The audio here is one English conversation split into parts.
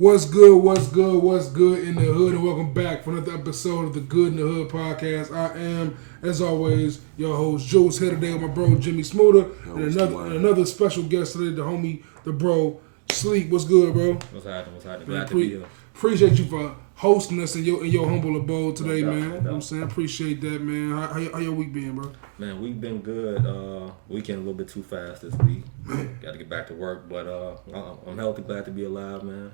What's good in the hood, and welcome back for another episode of the Good in the Hood podcast. I am, as always, your host, Jules, here today with my bro, Jimmie Smooda, and another special guest today, the homie, the bro, Sleep. What's good, bro? What's happening? Glad to be here. Appreciate you for hosting us in your humble abode today, man. You know what I'm saying? Appreciate that, man. How your week been, bro? Man, week been good. Weekend a little bit too fast this week. Got to get back to work, but I'm healthy, glad to be alive, man.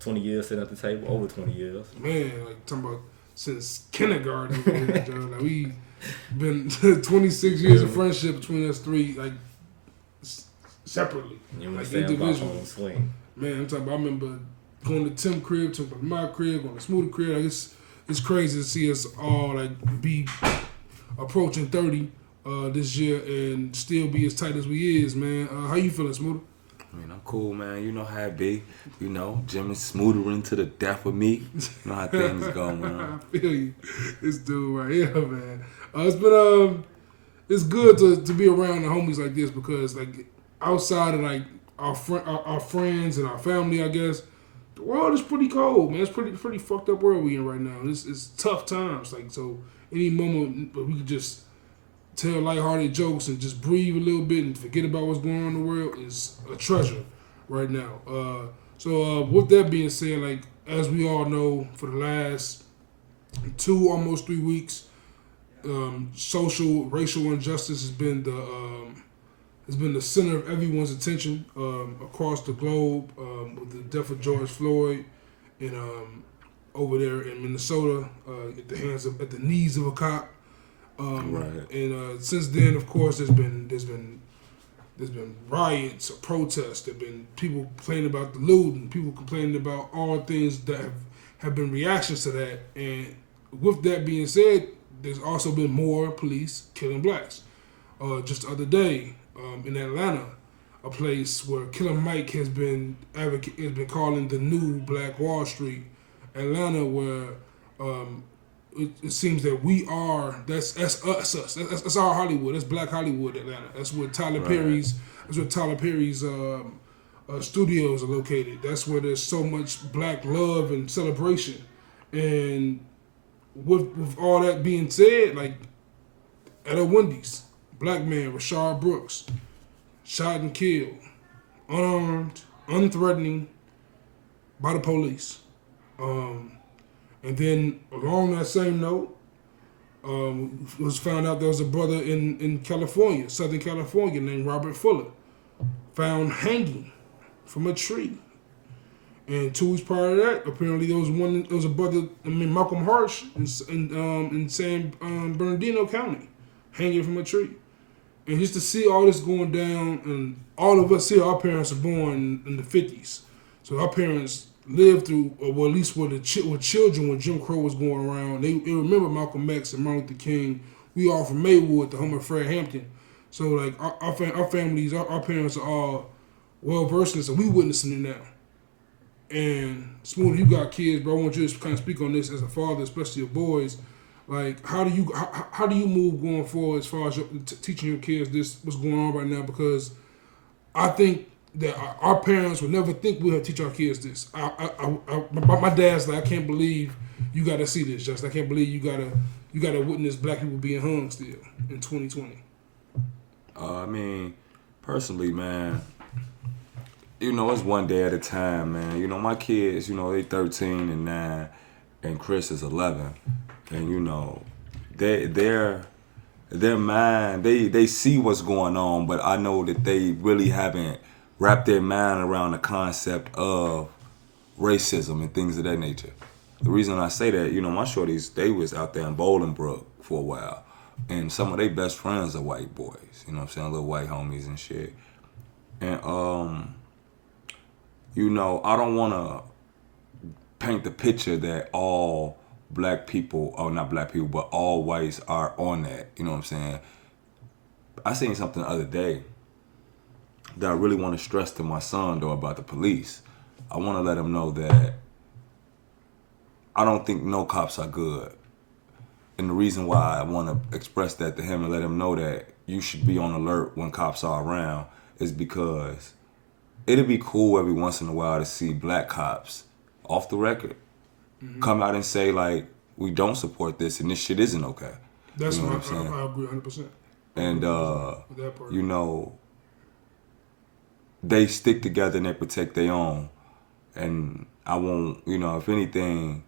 20 years sitting at the table, over 20 years. Man, like talking about since kindergarten, like we been 26 years of friendship between us three, like separately, like individually. Swing. Man, I'm talking about. I remember going to Tim's crib, talking about my crib, going to Smooda crib. Like it's crazy to see us all like be approaching 30 this year and still be as tight as we is, man. How you feeling, Smooda? I mean, I'm cool, man. You know how it be. Jimmie Smooda to the death of me. You know how things go, man. I feel you. This dude right here, man. It's been it's good to be around the homies like this because like outside of like our friends and our family, I guess the world is pretty cold, man. It's pretty fucked up world we in right now. It's tough times. Like so, any moment we could just tell lighthearted jokes and just breathe a little bit and forget about what's going on in the world is a treasure right now. So with that being said, like as we all know, for the last almost 3 weeks, racial injustice has been the center of everyone's attention across the globe with the death of George Floyd and over there in Minnesota at the knees of a cop. Right. And since then, of course, there's been riots or protests. There've been people complaining about the looting, people complaining about all things that have been reactions to that. And with that being said, there's also been more police killing blacks. Just the other day in Atlanta, a place where Killer Mike has been calling the new Black Wall Street, Atlanta, where it seems that that's us. That's our Hollywood. That's Black Hollywood, Atlanta. That's where Tyler Perry's studios are located. That's where there's so much black love and celebration. And with all that being said, like at a Wendy's, black man Rashard Brooks shot and killed, unarmed, unthreatening, by the police. And then along that same note, it was found out there was a brother in California, Southern California, named Robert Fuller, found hanging from a tree. And 2 weeks prior to that, apparently there was a brother, Malcolm Harsh in San Bernardino County, hanging from a tree. And just to see all this going down, and all of us here, our parents are born in the 50s. So our parents lived through, or at least were children when Jim Crow was going around. They remember Malcolm X and Martin Luther King. We all from Maywood, the home of Fred Hampton. So like our families, our parents are all well versed in this, and we witnessing it now. And Smooth, you got kids, bro. I want you to kind of speak on this as a father, especially your boys. Like, how do you move going forward as far as teaching your kids this what's going on right now? Because I think that our parents would never think we would teach our kids this. My dad's like, I can't believe you got to see this, Just. I can't believe you got to witness black people being hung still in 2020. I mean, personally, man, it's one day at a time, man. My kids, they 13 and 9, and Chris is 11, and their mind, they see what's going on, but I know that they really haven't wrap their mind around the concept of racism and things of that nature. The reason I say that, my shorties, they was out there in Bolingbrook for a while, and some of their best friends are white boys, little white homies and shit. And, I don't want to paint the picture that all black people, or not black people, but all whites are on that, you know what I'm saying? I seen something the other day that I really want to stress to my son, though, about the police. I want to let him know that I don't think no cops are good. And the reason why I want to express that to him and let him know that you should be on alert when cops are around is because it'd be cool every once in a while to see black cops off the record come out and say like, we don't support this and this shit isn't okay. That's you know what I'm saying? I agree 100%. And With that part. you know, they stick together and they protect their own. And I won't, you know, if anything,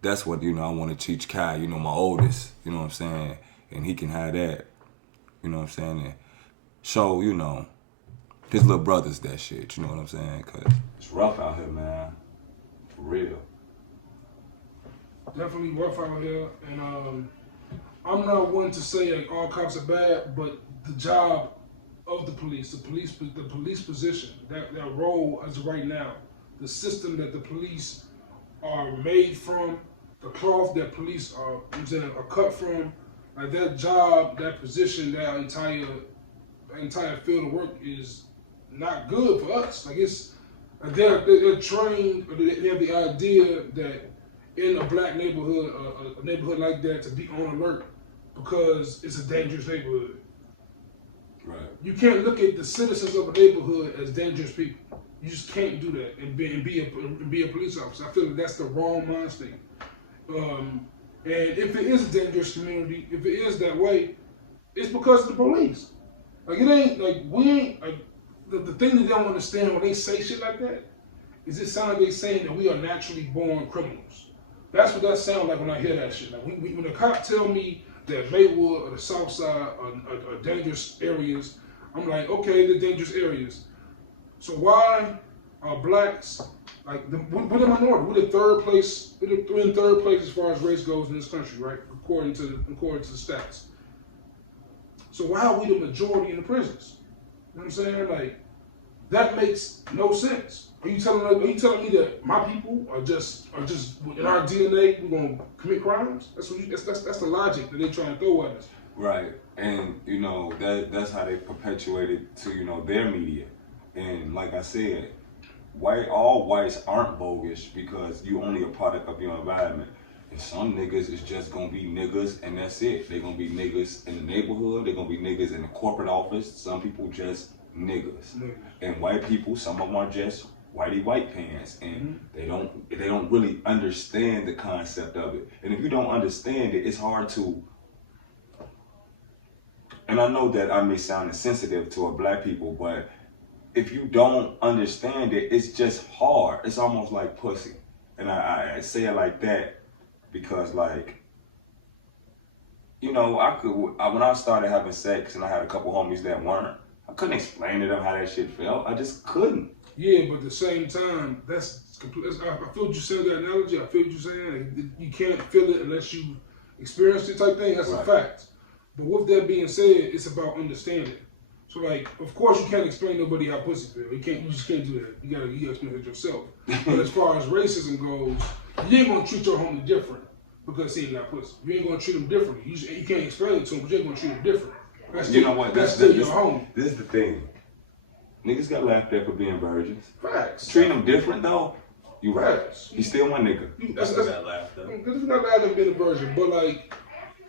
that's what, you know, I want to teach Kai, you know, my oldest, you know what I'm saying? And he can have that, you know what I'm saying? And show, you know, his little brothers that shit, you know what I'm saying? Because it's rough out here, man. For real. Definitely rough out here. And I'm not one to say like all cops are bad, but the job of the police position, that role as of right now, the system that the police are made from, the cloth that police are cut from, like that job, that position, that entire field of work is not good for us. Like it's they're trained, or they have the idea that in a black neighborhood, a neighborhood like that, to be on alert because it's a dangerous neighborhood. Right. You can't look at the citizens of a neighborhood as dangerous people. You just can't do that and be a police officer. I feel like that's the wrong mind state. And if it is a dangerous community, if it is that way, it's because of the police. Like it ain't like we ain't like the thing that they don't understand when they say shit like that is it sound like they saying that we are naturally born criminals. That's what that sounds like when I hear that shit. Like when a cop tell me that Maywood or the South Side are dangerous areas, I'm like, okay, they're dangerous areas. So why are blacks like we're the minority? We're the third place. We're in third place as far as race goes in this country, right? According to the stats. So why are we the majority in the prisons? You know what I'm saying? Like that makes no sense. Are you telling me that my people are just in our DNA we're gonna commit crimes? That's the logic that they're trying to throw at us. Right. And you know, that's how they perpetuate it to, you know, their media. And like I said, all whites aren't bogus because you only a product of your environment. And some niggas is just gonna be niggas and that's it. They're gonna be niggas in the neighborhood, they're gonna be niggas in the corporate office. Some people just niggas. And white people, some of them are just whitey white pants, and they don't really understand the concept of it. And if you don't understand it, it's hard to. And I know that I may sound insensitive to a black people, but if you don't understand it, it's just hard. It's almost like pussy. And I say it like that because, like, you know, when I started having sex and I had a couple homies that weren't, I couldn't explain to them how that shit felt. I just couldn't. Yeah, but at the same time, I feel what you said, that analogy. I feel what you're saying. You can't feel it unless you experience it type thing. That's right. A fact. But with that being said, it's about understanding. So, like, of course, you can't explain to nobody how pussy feel. You just can't do that. You gotta experience it yourself. But as far as racism goes, you ain't gonna treat your homie different because he ain't got pussy. You ain't gonna treat him differently. You can't explain it to him, but you ain't gonna treat him different. You know what? That's still your homie. This is the thing. Niggas got laughed at for being virgins. Facts. Treat them different though. You right. Facts. He's still my nigga. That's got laughed at. Because it's not laughed at being a virgin, but like,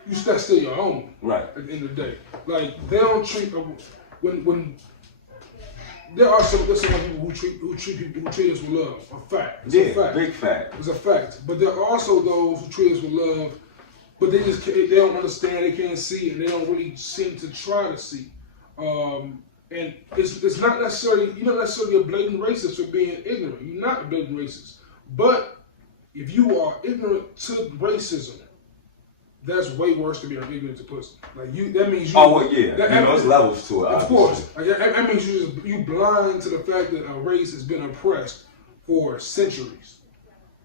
that's still your homie. Right. At the end of the day, like they don't treat when there are some people who treat us with love. A fact. It's a fact. Big fact. It's a fact. But there are also those who treat us with love, but they don't understand, they can't see, and they don't really seem to try to see. And it's not necessarily, you're not necessarily a blatant racist for being ignorant. You're not a blatant racist. But if you are ignorant to racism, that's way worse than being ignorant to pussy. Like that means you. Oh well, yeah. There's levels to it. Of course, like, that means you blind to the fact that a race has been oppressed for centuries.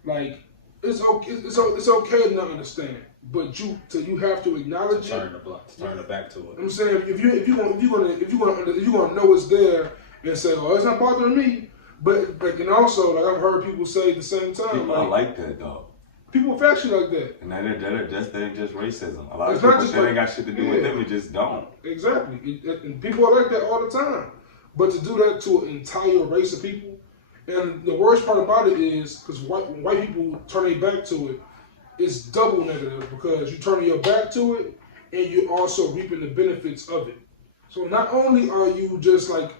Like it's okay to not understand, but you have to acknowledge it. Turn the back to it. I'm saying if you're gonna know it's there and say, oh, it's not bothering me, but like, and also like I've heard people say at the same time. People are like that though. People affect you like that. And that ain't just racism. A lot of people that ain't got shit to do with them, it just don't. Exactly. And people are like that all the time. But to do that to an entire race of people, and the worst part about it is, because white people turn their back to it, it's double negative because you're turning your back to it and you're also reaping the benefits of it. So not only are you just like,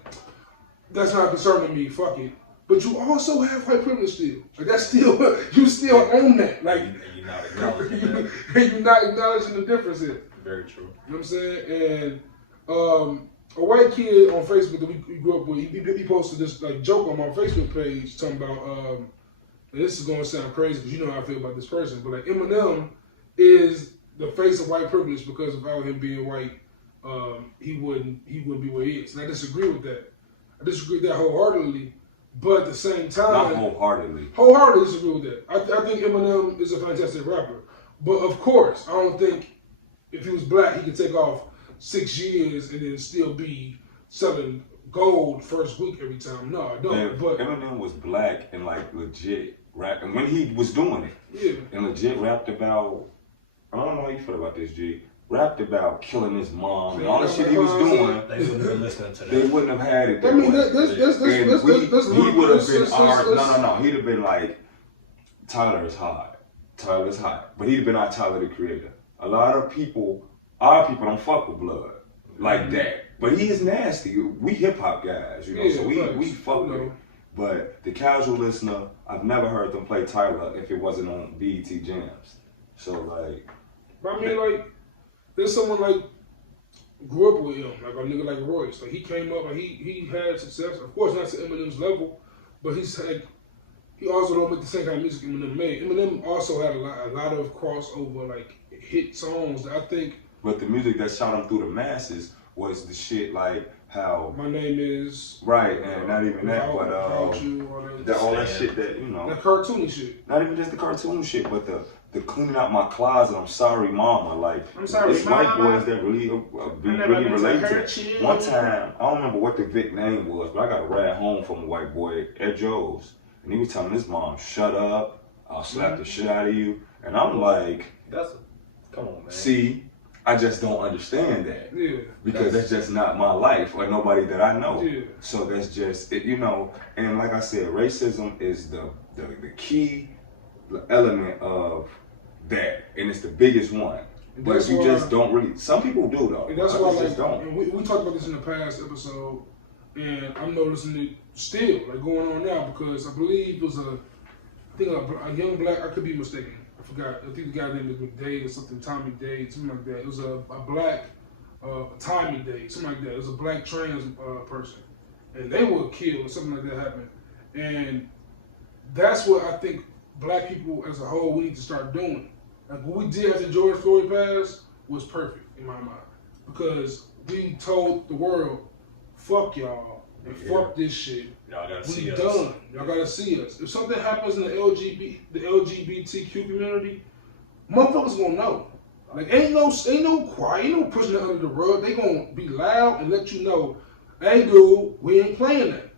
that's not concerning me. Fuck it. But you also have white privilege still. Like that's still you still own that. Like you're not acknowledging that. you're not acknowledging the difference here. Very true. You know what I'm saying? And a white kid on Facebook that we grew up with, he posted this like joke on my Facebook page talking about and this is gonna sound crazy because you know how I feel about this person, but like Eminem is the face of white privilege because without him being white, he wouldn't be where he is. And I disagree with that. I disagree with that wholeheartedly. But at the same time, not wholeheartedly. Wholeheartedly disagree with that. I think Eminem is a fantastic rapper. But of course, I don't think if he was black, he could take off 6 years and then still be selling gold first week every time. No, I don't. Man, but Eminem was black and like legit rap, and when he was doing it, yeah, and legit rapped about. I don't know how you feel about this, G. Rapped about killing his mom and all the shit he was doing. They wouldn't have been listening to that. They wouldn't have had it. I mean, he would have been our. No. He'd have been like, Tyler is hot. Tyler is hot. But he'd have been our Tyler the Creator. A lot of people, our people don't fuck with blood like that. But he is nasty. We hip hop guys, you know, yeah, so we fuck with it. But the casual listener, I've never heard them play Tyler if it wasn't on BET Jams. So like, I mean, like, there's someone like grew up with him, like a nigga like Royce. Like he came up and he had success. Of course, not to Eminem's level, but he also don't make the same kind of music Eminem made. Eminem also had a lot of crossover like hit songs that I think. But the music that shot him through the masses was the shit like how My Name Is right, and not even that, but all that shit that you know, that cartoony shit. not even just the cartoon shit, but the cleaning out my closet. I'm sorry, mama. Like I'm sorry, it's white mama. boys that really relate to it. One time, I don't remember what the Vic name was, but I got a ride home from a white boy at Joe's, and he was telling his mom, "Shut up, I'll slap the shit out of you." And I'm like, Come on, man. see, I just don't understand that. Yeah. Because that's just not my life or nobody that I know. Yeah. So that's just it, you know. And like I said, racism is the key element of that, and it's the biggest one. But That's you why- just don't really. Some people do though. And that's Others why, just don't. and we talked about this in the past episode, and I'm noticing it still, like going on now, because I believe it was a young black, I could be mistaken, I forgot, I think the guy's name was McDade or something, Tommy Dade, something like that. It was a black, Tommy Dade, something like that. It was a black trans person, and they were killed or something like that happened. And that's what I think black people as a whole, we need to start doing. Like what we did after George Floyd passed was perfect in my mind, because we told the world, fuck y'all and fuck this shit. Y'all gotta We see us. done. Y'all gotta see us. If something happens in the LGBTQ community, motherfuckers gonna know. Like ain't no quiet, ain't no pushing it under the rug. They gonna be loud and let you know, hey dude, we ain't playing that.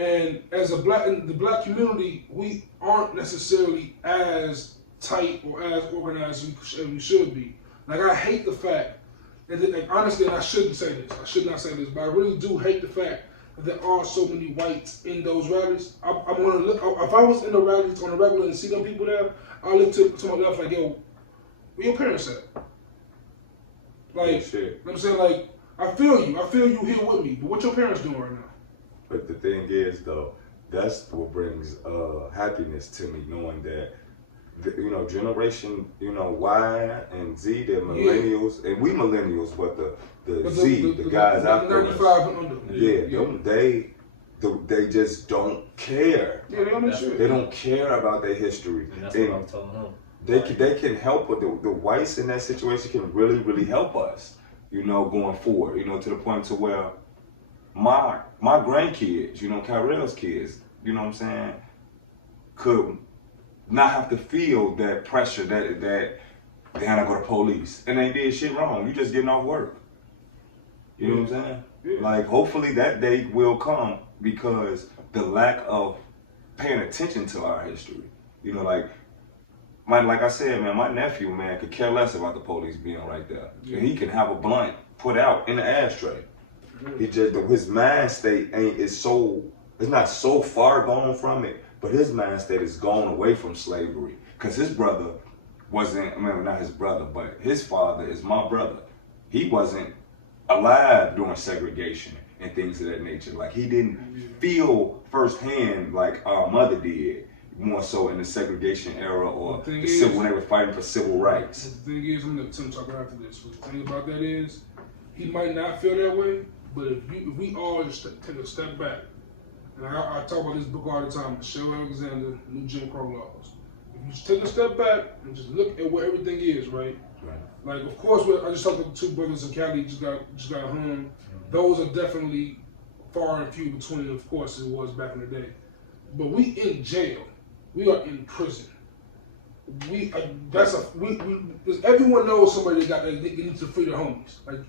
And as in the black community, we aren't necessarily as tight or as organized as we should be. Like I hate the fact, and like, honestly, and I shouldn't say this. I should not say this, but I really do hate the fact that there are so many whites in those rallies. I want to look. If I was in the rallies on the regular and see them people there, I look to my left like, yo, where your parents at? Like, Shit. you know what I'm saying? Like, I feel you here with me, but what your parents doing right now? But the thing is, though, that's what brings happiness to me, knowing that, you know, generation, you know, Y and Z, they're millennials, and we millennials, but the Z, the guys out there, 95 and under. they just don't care. Yeah, they on that shit. They don't care about their history. And that's what I'm telling him. They can help, but the whites in that situation can really, really help us, you know, going forward, you know, to the point to where my grandkids, you know, Kyrell's kids, you know what I'm saying, could not have to feel that pressure that they had to go to police and they did shit wrong. You just getting off work. You know what I'm saying? Yeah. Like hopefully that day will come, because the lack of paying attention to our history. You know, like I said, man, my nephew, man, could care less about the police being right there. Yeah. And he can have a blunt put out in the ashtray. He just, his mind state it's not so far gone from it, but his mind state is gone away from slavery. Cause his brother wasn't, I mean, not his brother, but his father is my brother. He wasn't alive during segregation. and things of that nature. Like he didn't feel firsthand like our mother did, more so in the segregation era or when they were fighting for civil rights. The thing is, I'm going to talk after this. But the thing about that is, he might not feel that way, but if we all just take a step back, and I talk about this book all the time, Michelle Alexander, New Jim Crow Laws. If you just take a step back and just look at where everything is, right? Like, of course, I just talked to the 2 brothers in Cali just got home. Those are definitely far and few between, of course, as it was back in the day. But we in jail. We are in prison. Everyone knows somebody that needs to free their homies. Like,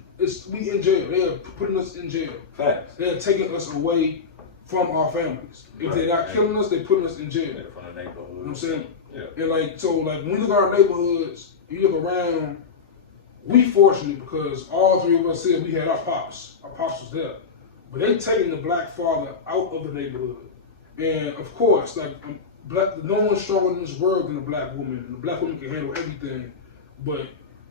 we in jail. They are putting us in jail. Facts. They are taking us away from our families. If they're not killing us, they're putting us in jail. From the neighborhood. You know what I'm saying? Yeah. And when you look at our neighborhoods, you look around, we fortunate because all 3 of us said we had our pops. Our pops was there. But they taking the black father out of the neighborhood. And of course, no one's stronger in this world than a black woman. And the black woman can handle everything. But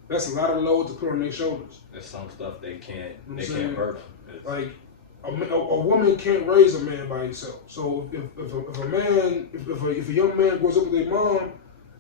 that's a lot of load to put on their shoulders. There's some stuff they can't burden. Like, a woman can't raise a man by himself. So if a young man grows up with their mom,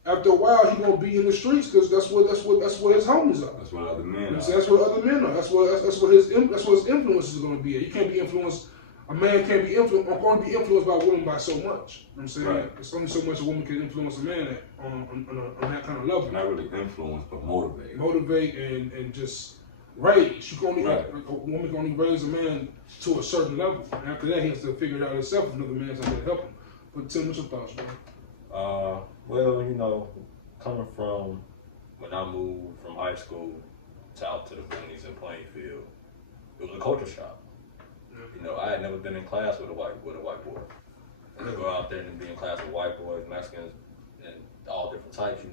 after a while he gonna be in the streets because that's what his homies are. That's what other men are. That's what other men are. That's what his influence is gonna be. You can't be influenced. A man can't be influenced. I'm going to be influenced by a woman by so much. You know what I'm saying? Right. It's only so much a woman can influence a man on that kind of level. Not really influence, but motivate. Motivate and just raise. You can only a woman can only raise a man to a certain level. And after that, he has to figure it out himself. If another man's not going to help him. But tell me what your thoughts, bro. Well, coming from when I moved from high school to out to the boonies in Plainfield, it was a culture shock. I had never been in class with a white boy. And to go out there and be in class with white boys, Mexicans, and all different types, it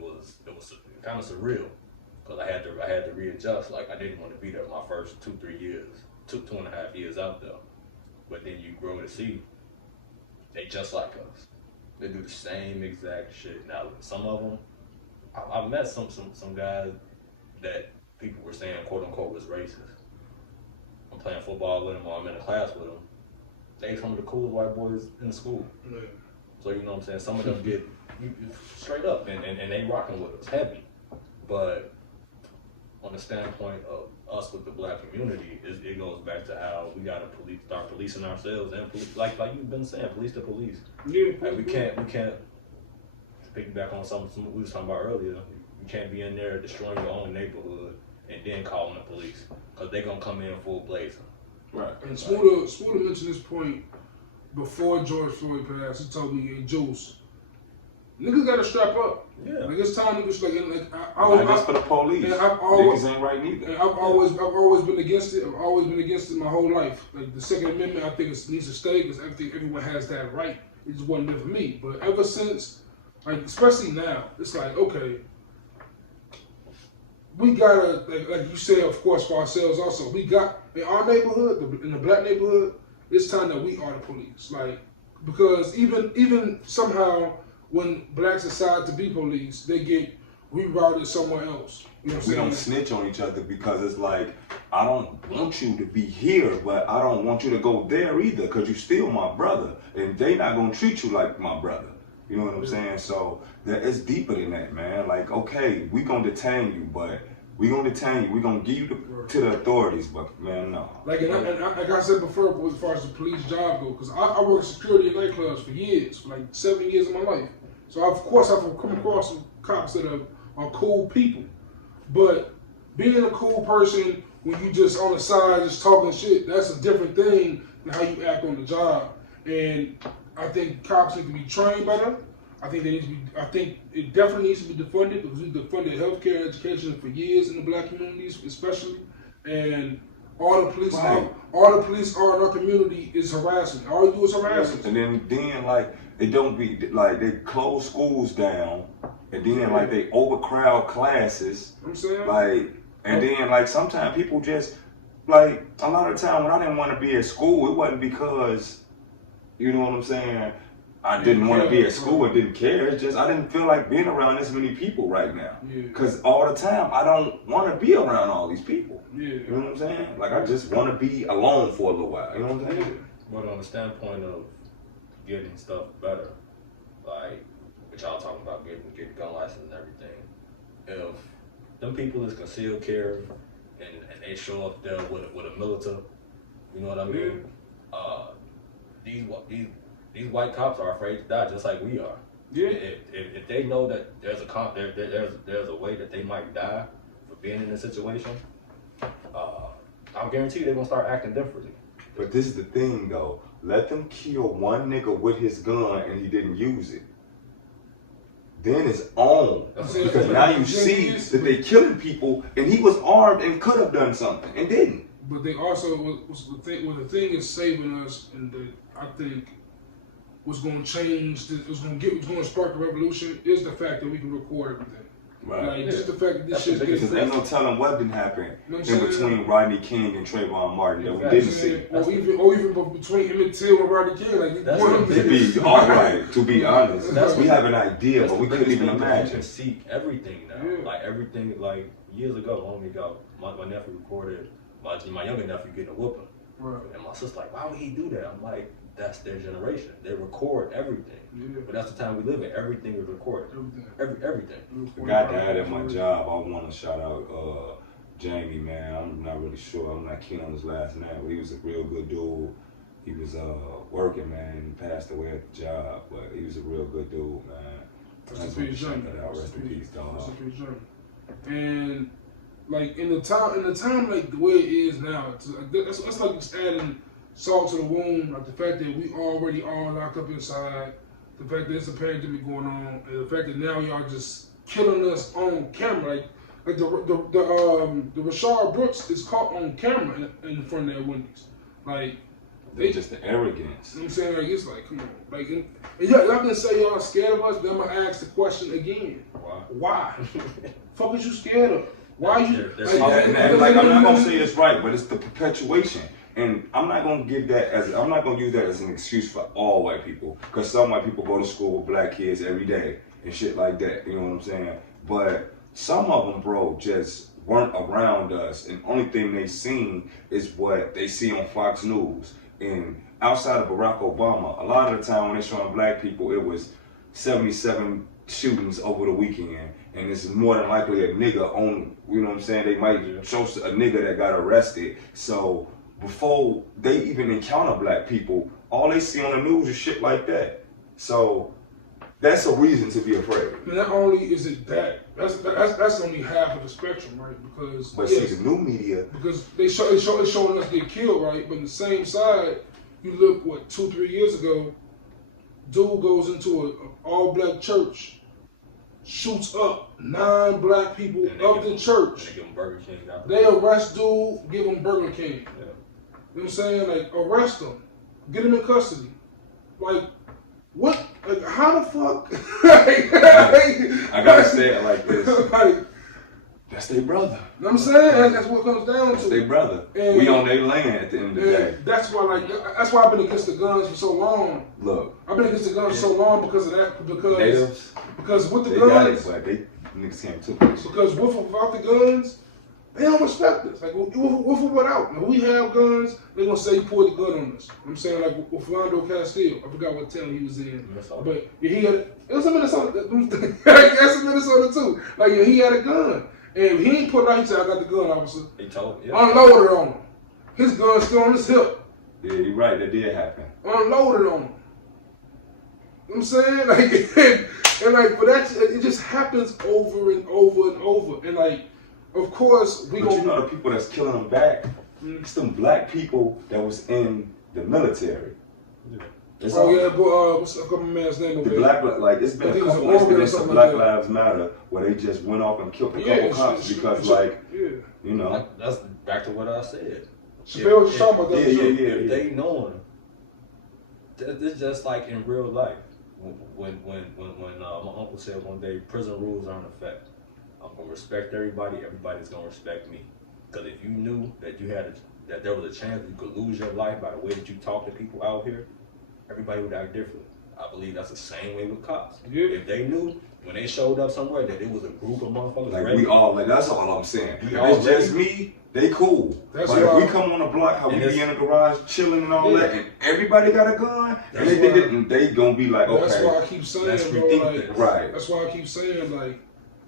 was kind of surreal because I had to readjust. Like, I didn't want to be there my first 2-3 years, 2.5 years out there. But then you grow to see they just like us. They do the same exact shit. Now, some of them, I've met some guys that people were saying, quote unquote, was racist. I'm playing football with them or I'm in a class with them. They some of the coolest white boys in the school. Yeah. So, you know what I'm saying? Some of them get straight up and they rocking with us heavy. But on the standpoint of us with the black community, it goes back to how we got to start policing ourselves and like you've been saying, police the police. Yeah. Like we can't piggyback on something we was talking about earlier. You can't be in there destroying your own neighborhood and then calling the police because they're gonna come in full blazing. Right. And Smooda mentioned this point before George Floyd passed. He told me, "Hey, Juice, niggas gotta strap up. Yeah. Like it's time niggas that's for the police. Niggas ain't right neither. And I've always been against it. I've always been against it my whole life. Like the Second Amendment, I think it needs to stay because I think everyone has that right. It just wasn't there for me. But ever since, like especially now, it's like okay. We gotta, like you said, of course, for ourselves also. We got, in our neighborhood, in the black neighborhood, it's time that we are the police. Like, because even somehow, when blacks decide to be police, they get rerouted somewhere else. You know what I'm saying? We don't snitch on each other because it's like, I don't want you to be here, but I don't want you to go there either because you're still my brother. And they not gonna treat you like my brother. You know what I'm saying? So it's deeper than that, man. Like, okay, we gonna detain you, but we gonna give you to the authorities, but man, no. Like like I said before, as far as the police job goes, because I worked security in nightclubs for years, for like 7 years of my life. So of course I've come across some cops that are cool people, but being a cool person when you just on the side just talking shit, that's a different thing than how you act on the job. And I think cops need to be trained better. I think it definitely needs to be defunded because we've defunded healthcare and education for years in the black communities, especially. And all the police are in our community is harassing. All you do is harassing. And then like it don't be like they close schools down, and then like they overcrowd classes. I'm saying like, and then like sometimes people just like a lot of the time when I didn't want to be at school, it wasn't because you know what I'm saying. I didn't want to be at school and didn't care. It's just I didn't feel like being around this many people right now. Because all the time, I don't want to be around all these people. You know what I'm saying? Like, I just want to be alone for a little while. You know what I'm saying? But on the standpoint of getting stuff better, like what y'all talking about, getting gun license and everything, if them people is concealed carry and they show up there with a militant, you know what I mean? These white cops are afraid to die just like we are. If they know that there's a way that they might die for being in this situation, I'll guarantee you they're gonna start acting differently. But this is the thing though. Let them kill one nigga with his gun and he didn't use it. Then it's on. Because now you see that they killing people and he was armed and could have done something and didn't. But they also, the thing is saving us, and that I think what's going to change, what's going to spark a revolution is the fact that we can record everything. Right. Like, just the fact that this shit gets because ain't no telling what didn't happen in between Rodney King and Trayvon Martin that we didn't see. Or even between Emmett Till and Rodney King. Like, to be honest, we have an idea, but we couldn't even imagine. You can seek everything now. Like everything, like years ago, my nephew recorded my younger nephew getting a whooping. Right. And my sister's like, why would he do that? I'm like, that's their generation. They record everything. But that's the time we live in. Everything is recorded. Everything. The guy died at my job. I want to shout out Jamie, man. I'm not really sure. I'm not keen on his last name, but he was a real good dude. He was working, man. He passed away at the job, but he was a real good dude, man. Rest in peace, Jamie. Rest in peace, dog. And like in the time like the way it is now, that's like just adding salt to the wound. Like the fact that we already are locked up inside, the fact that there's a pandemic going on, and the fact that now y'all just killing us on camera. Like the Rashard Brooks is caught on camera in front of their windows. Like they just the arrogance. You know what I'm saying? Like it's like, come on. Like and y'all can say y'all scared of us, but I'm gonna ask the question again. Why? Fuck is you scared of? Why you? I'm not gonna say it's right, but it's the perpetuation, and I'm not gonna use that as an excuse for all white people, because some white people go to school with black kids every day and shit like that. You know what I'm saying? But some of them, bro, just weren't around us, and only thing they seen is what they see on Fox News. And outside of Barack Obama, a lot of the time when they showing black people, it was 77 shootings over the weekend, and it's more than likely a nigga on, you know what I'm saying? They might show a nigga that got arrested. So before they even encounter black people, all they see on the news is shit like that. So that's a reason to be afraid. Not only is it that's only half of the spectrum, right? Because see, the new media, because they showing us get killed, right? But on the same side, you look 2-3 years ago, dude goes into an all-black church, shoots up 9 black people of the church. They give him Burger King. They arrest dude, give him Burger King. Yeah. You know what I'm saying? Like, arrest him, get him in custody. Like, what? Like, how the fuck? I gotta say it like this. That's their brother. You know what I'm saying? That's what it comes down to. That's their brother. And we on their land at the end of the day. That's why, that's why I've been against the guns for so long. Look, I've been against the guns so long because of that. Natives, because with the they guns, got it, but they niggas came to us. Because without the guns, they don't respect us. Like with or without. When we have guns, they gonna say you pulled the gun on us. I'm saying like with Philando Castile. I forgot what town he was in, Minnesota. but it was in Minnesota. That's in Minnesota too. Like he had a gun. And he ain't put out, he said, I got the gun, officer. He told me. Unloaded on him. His gun's still on his hip. Yeah, you're right, that did happen. Unloaded on him. You know what I'm saying? Like, but it just happens over and over and over. And like, of course, you know the people that's killing them back, it's them black people that was in the military. Yeah. What's the couple man's name over there? It's been a couple incidents of Black Lives Matter where they just went off and killed a couple cops because, you know. That's back to what I said. Chappelle was talking about that. If they knowing, it's just like in real life. When my uncle said one day, prison rules are in effect. I'm gonna respect everybody. Everybody's gonna respect me. Because if you knew that there was a chance that you could lose your life by the way that you talk to people out here, everybody would act differently. I believe that's the same way with cops. Yeah. If they knew when they showed up somewhere that it was a group of motherfuckers Like ready, we all, like that's all I'm saying. We If all it's just me, they cool. That's but if why- we come on the block, how we and be in the garage chilling and all Yeah. that, and everybody got a gun, and That's they think why- that they gonna be like, okay, That's why I keep saying, Let's bro, rethink like, this. right. that's why I keep saying, like,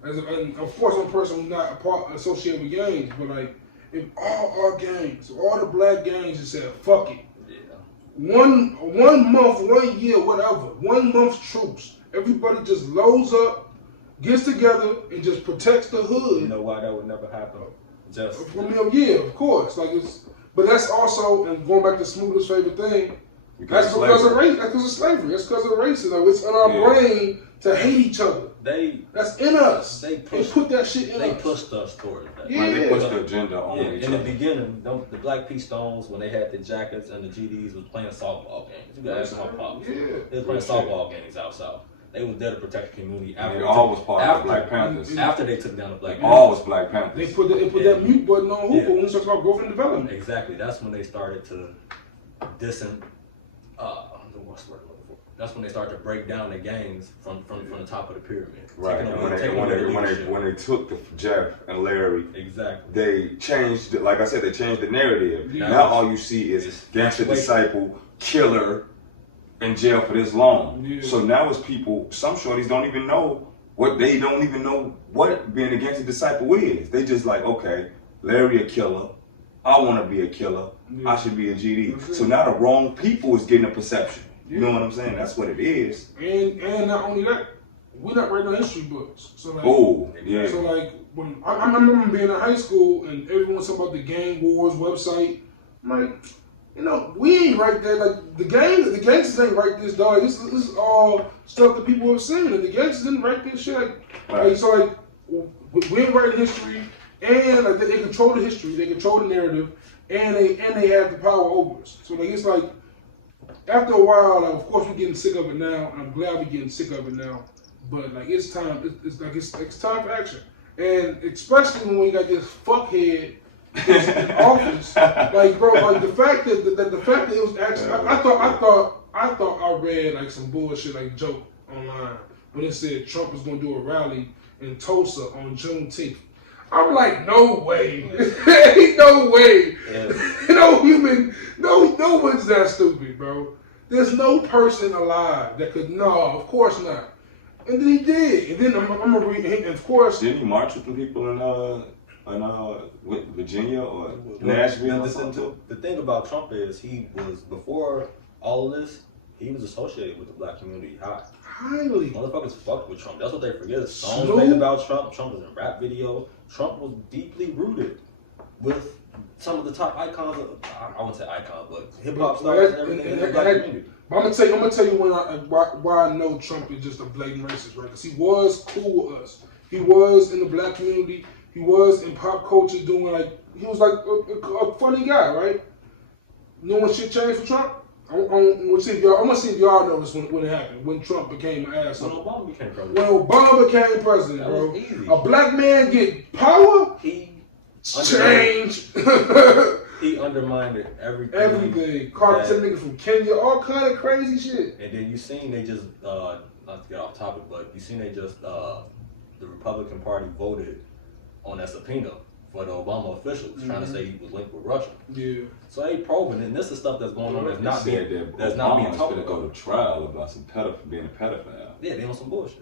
and of course, I'm a person who's not associated with gangs, but like, if all our gangs, all the black gangs just said, fuck it. yeah. One month, 1 year, whatever, 1 month's troops, everybody just loads up, gets together, and just protects the hood. You know why that would never happen? Just Yeah, of course. Like but that's also, and going back to Smooda's favorite thing, that's because of race. That's because of slavery. That's because of racism. It's in our brain to hate each other. That's in us. They put that shit in us. They pushed us towards that. Yeah. Like, they push the agenda on Yeah, each in the other. beginning, the Black P Stones, when they had the jackets and the GDs, was playing softball games. You guys ask my pops. Yeah. They was playing softball games out south. They was there to protect the community. And After they they all was took- part of after- the Black Panthers. After they took down the Black All Panthers. was Black Panthers. They put Yeah. that mute button on hookah Yeah. when we talk about growth and development. Exactly. That's when they started to what's the word I'm looking for? That's when they started to break down the gangs from the top of the pyramid. Right. Taking And away when they took the Jeff and Larry, exactly. they changed. Like I said, they changed the narrative. Yeah. Now all you see is It's gangster fluctuation. disciple, killer, in jail for this long. Yeah. So now it's people. Some shorties don't even know what being a gangster disciple is. They just like, okay, Larry a killer. I want to be a killer. Yeah. I should be a GD. Okay. So now the wrong people is getting a perception. You know what I'm saying? That's what it is. And not only that, we're not writing on history books. So like, Oh, yeah. So like when I remember being in high school and everyone's talking about the Gang Wars website, I'm like, you know, we ain't right there. Like the gangsters ain't write this, dog. This is all stuff that people have seen, and the gangsters didn't write this shit. Like, so like we ain't writing history, and like they control the history, they control the narrative, and they have the power over us. So like it's like after a while, like of course we're getting sick of it now. And I'm glad we're getting sick of it now, but like it's time. It's time for action, and especially when we got this fuckhead in office, like bro, like the fact that it was actually, I thought I read like some bullshit like joke online when it said Trump was gonna do a rally in Tulsa on Juneteenth. I'm like, no way, ain't no way, no one's that stupid, bro. There's no person alive that could. No, of course not. And then he did, and then I'm gonna read, and of course. Didn't he march with the people in Virginia or Nashville or something? The thing about Trump is he was, before all of this, he was associated with the black community high. Highly. Motherfuckers fucked with Trump. That's what they forget. Songs Snoop. made about Trump. Trump was in rap videos. Trump was deeply rooted with some of the top icons of, I wouldn't say icons, but hip hop stars and everything in the black community. I'm gonna tell you why I know Trump is just a blatant racist, right? Because he was cool with us. He was in the black community. He was in pop culture doing like, he was like a funny guy, right? You know when shit changed for Trump? I'm gonna see if y'all know this when it happened, when Trump became an When asshole. Obama became president, When Obama became president, that bro. was easy. A black man get power, He change. he undermined everything. Everything. Carter to nigga from Kenya, all kind of crazy shit. And then you seen they just, not to get off topic, but you seen they just, the Republican Party voted on that subpoena for the Obama officials, trying to say he was linked with Russia. Yeah. So they probing, and this is stuff that's going on that's not being Obama's talked gonna go about. to trial about some being a pedophile. Yeah, they on some bullshit.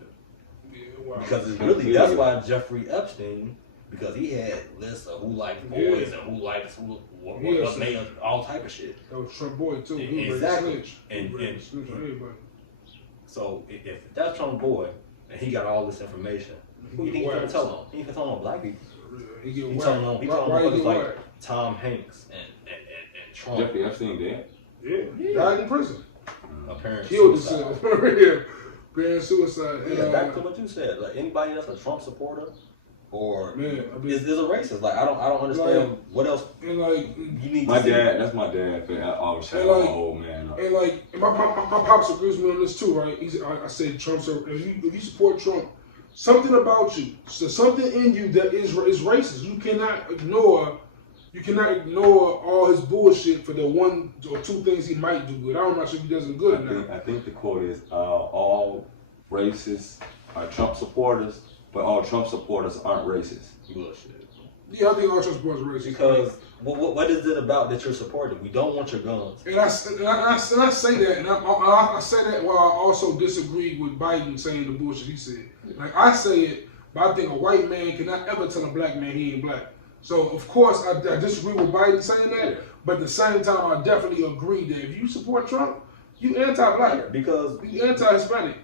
Yeah, wow. Because it's really, that's why Jeffrey Epstein, because he had lists of who likes boys and who likes what males, all type of shit. That was Trump boy too. He was Exactly. ready to snitch. He was ready to snitch on everybody. So if that's Trump boy and he got all this information, who you think he's gonna tell him? He ain't gonna tell him black people. He get He whacked. telling them, Why he get like whacked? Tom Hanks and Trump. Jeffrey Epstein dead? Yeah. Died in prison. Apparent Killed suicide. himself. Yeah. Grand suicide. Yeah, And, back to what you said. Like anybody that's a Trump supporter or Man, I mean- is a racist. Like I don't understand what else and like, you need My to see. dad, that's my dad. I always shout And out like- my old man. and like, and my pops agrees with me on this too, right? I said Trump's. If you support Trump, something about you, so something in you that is racist. You cannot ignore you cannot ignore all his bullshit for the one or two things he might do good. I'm not sure if he does it good or not. I think the quote is all racists are Trump supporters, but all Trump supporters aren't racist. Bullshit. Yeah, I think all Trump supporters are racist. Because what is it about that you're supporting? We don't want your guns. And I say that, and I say that while I also disagree with Biden saying the bullshit he said. Like, I say it, but I think a white man cannot ever tell a black man he ain't black. So, of course, I disagree with Biden saying that, but at the same time, I definitely agree that if you support Trump, you anti-black. Because you anti-Hispanic.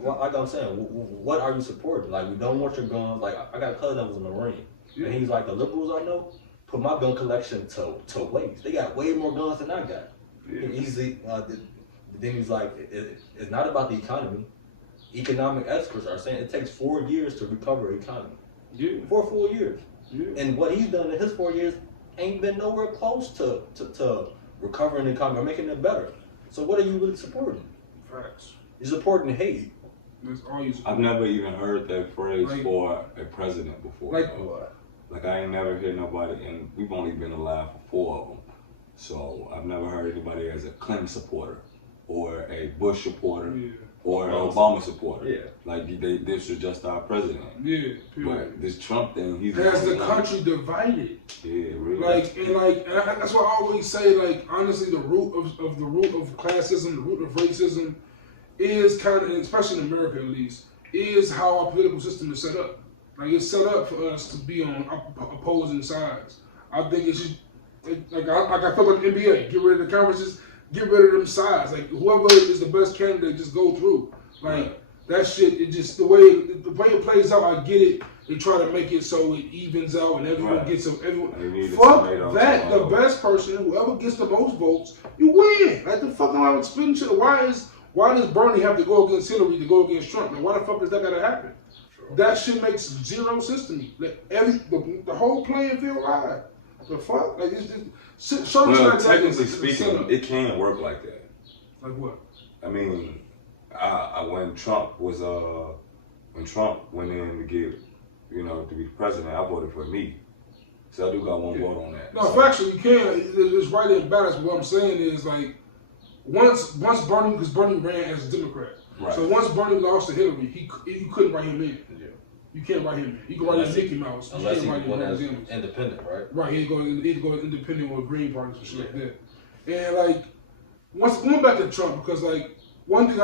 Well, like I'm saying, what are you supporting? Like, we don't want your guns. Like, I got a cousin that was a Marine. And he's like, the liberals I know put my gun collection to waste. They got way more guns than I got. Yeah. Then he's like, it's not about the economy. Economic experts are saying it takes 4 years to recover an economy. Yeah. 4 full years. Yeah. And what he's done in his 4 years ain't been nowhere close to recovering the economy or making it better. So what are you really supporting? Facts. You're supporting hate. That's all you support. I've never even heard that phrase for a president before. Like I ain't never heard nobody, and we've only been alive for 4 of them. So I've never heard anybody as a Clinton supporter or a Bush supporter or an Obama supporter. Yeah. Like this was just our president. Yeah. But this Trump thing, he's has the country divided. Yeah, really. And that's what I always say. Like, honestly, the root of classism, the root of racism, is kind of, especially in America at least, is how our political system is set up. Like, it's set up for us to be on opposing sides. I think it should, like I feel like the NBA, get rid of the conferences, get rid of them sides. Like, whoever is the best candidate, just go through. Like, that shit, it just, the way it plays out, I get it. They try to make it so it evens out and everyone gets everyone. Fuck that. The best person, whoever gets the most votes, you win. Like, the fuck am I spinning shit? Why does Bernie have to go against Hillary to go against Trump? Like, why the fuck is that gotta happen? That shit makes zero sense to me. Like, the whole playing field right. The fuck? Like, it's just technically speaking, it can work like that. Like what? I mean, when Trump went in to get, to be president, I voted for me. So I do got one vote on that. No, factually, you can. It's right in balance. But what I'm saying is, like, once Bernie, because Bernie ran as a Democrat. Right. So once Bernie lost to Hillary, you couldn't write him in. Yeah. You can't write him in. You can write in Mickey Mouse. Unless he went as independent, right? Right. He'd go independent or Green Party or shit like that. And like, once going back to Trump, because like one thing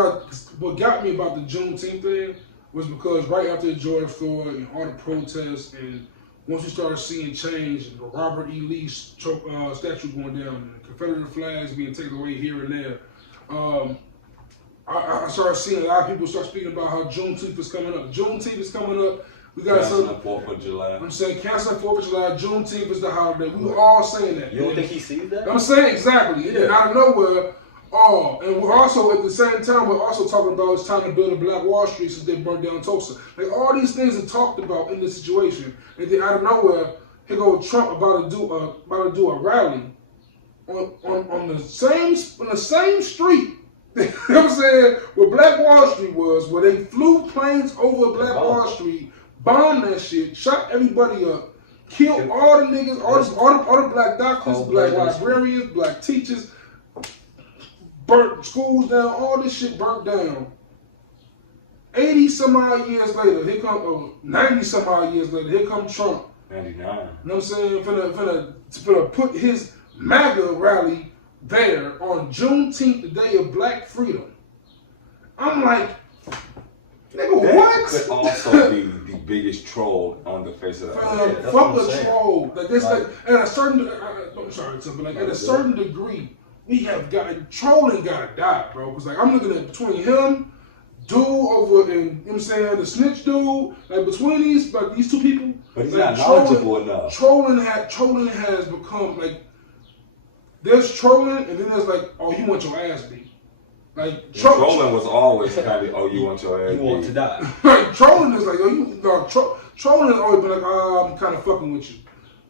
what got me about the Juneteenth thing was because right after George Floyd and all the protests, and once you started seeing change, the Robert E. Lee statue going down, and the Confederate flags being taken away here and there. I started seeing a lot of people start speaking about how Juneteenth is coming up. Juneteenth is coming up. We got some 4th of July. I'm saying cancel 4th of July. Juneteenth is the holiday. We were all saying that. You don't think he sees that? I'm saying exactly. Yeah. And out of nowhere, and we're also at the same time we're also talking about it's time to build a Black Wall Street since they burned down Tulsa. Like, all these things are talked about in this situation, and then out of nowhere, here goes Trump about to do a rally on the same street. You know what I'm saying? Where Black Wall Street was, where they flew planes over Black Wall Street, bombed that shit, shot everybody up, killed all the niggas, all the black doctors, black librarians, black teachers, burnt schools down, all this shit burnt down. 80 some odd years later, 90 some odd years later, here come Trump. 99. You know what I'm saying? Finna put his MAGA rally there on Juneteenth, the day of Black freedom. I'm like, nigga, that what? Could also be the biggest troll on the face of the earth. Fuck a troll. Like, this, like, at a certain, at a certain degree, we have got trolling. Gotta die, bro. Because like I'm looking at between him, dude over, and you know what I'm saying, the snitch dude, like between these two people. But he's like, not knowledgeable enough. Trolling has become like. There's trolling, and then there's like, oh, you want your ass beat. Like trolling was always kind of, oh, you want your ass beat. You want to die. Like, trolling is like, oh, trolling has always been like, oh, I'm kind of fucking with you.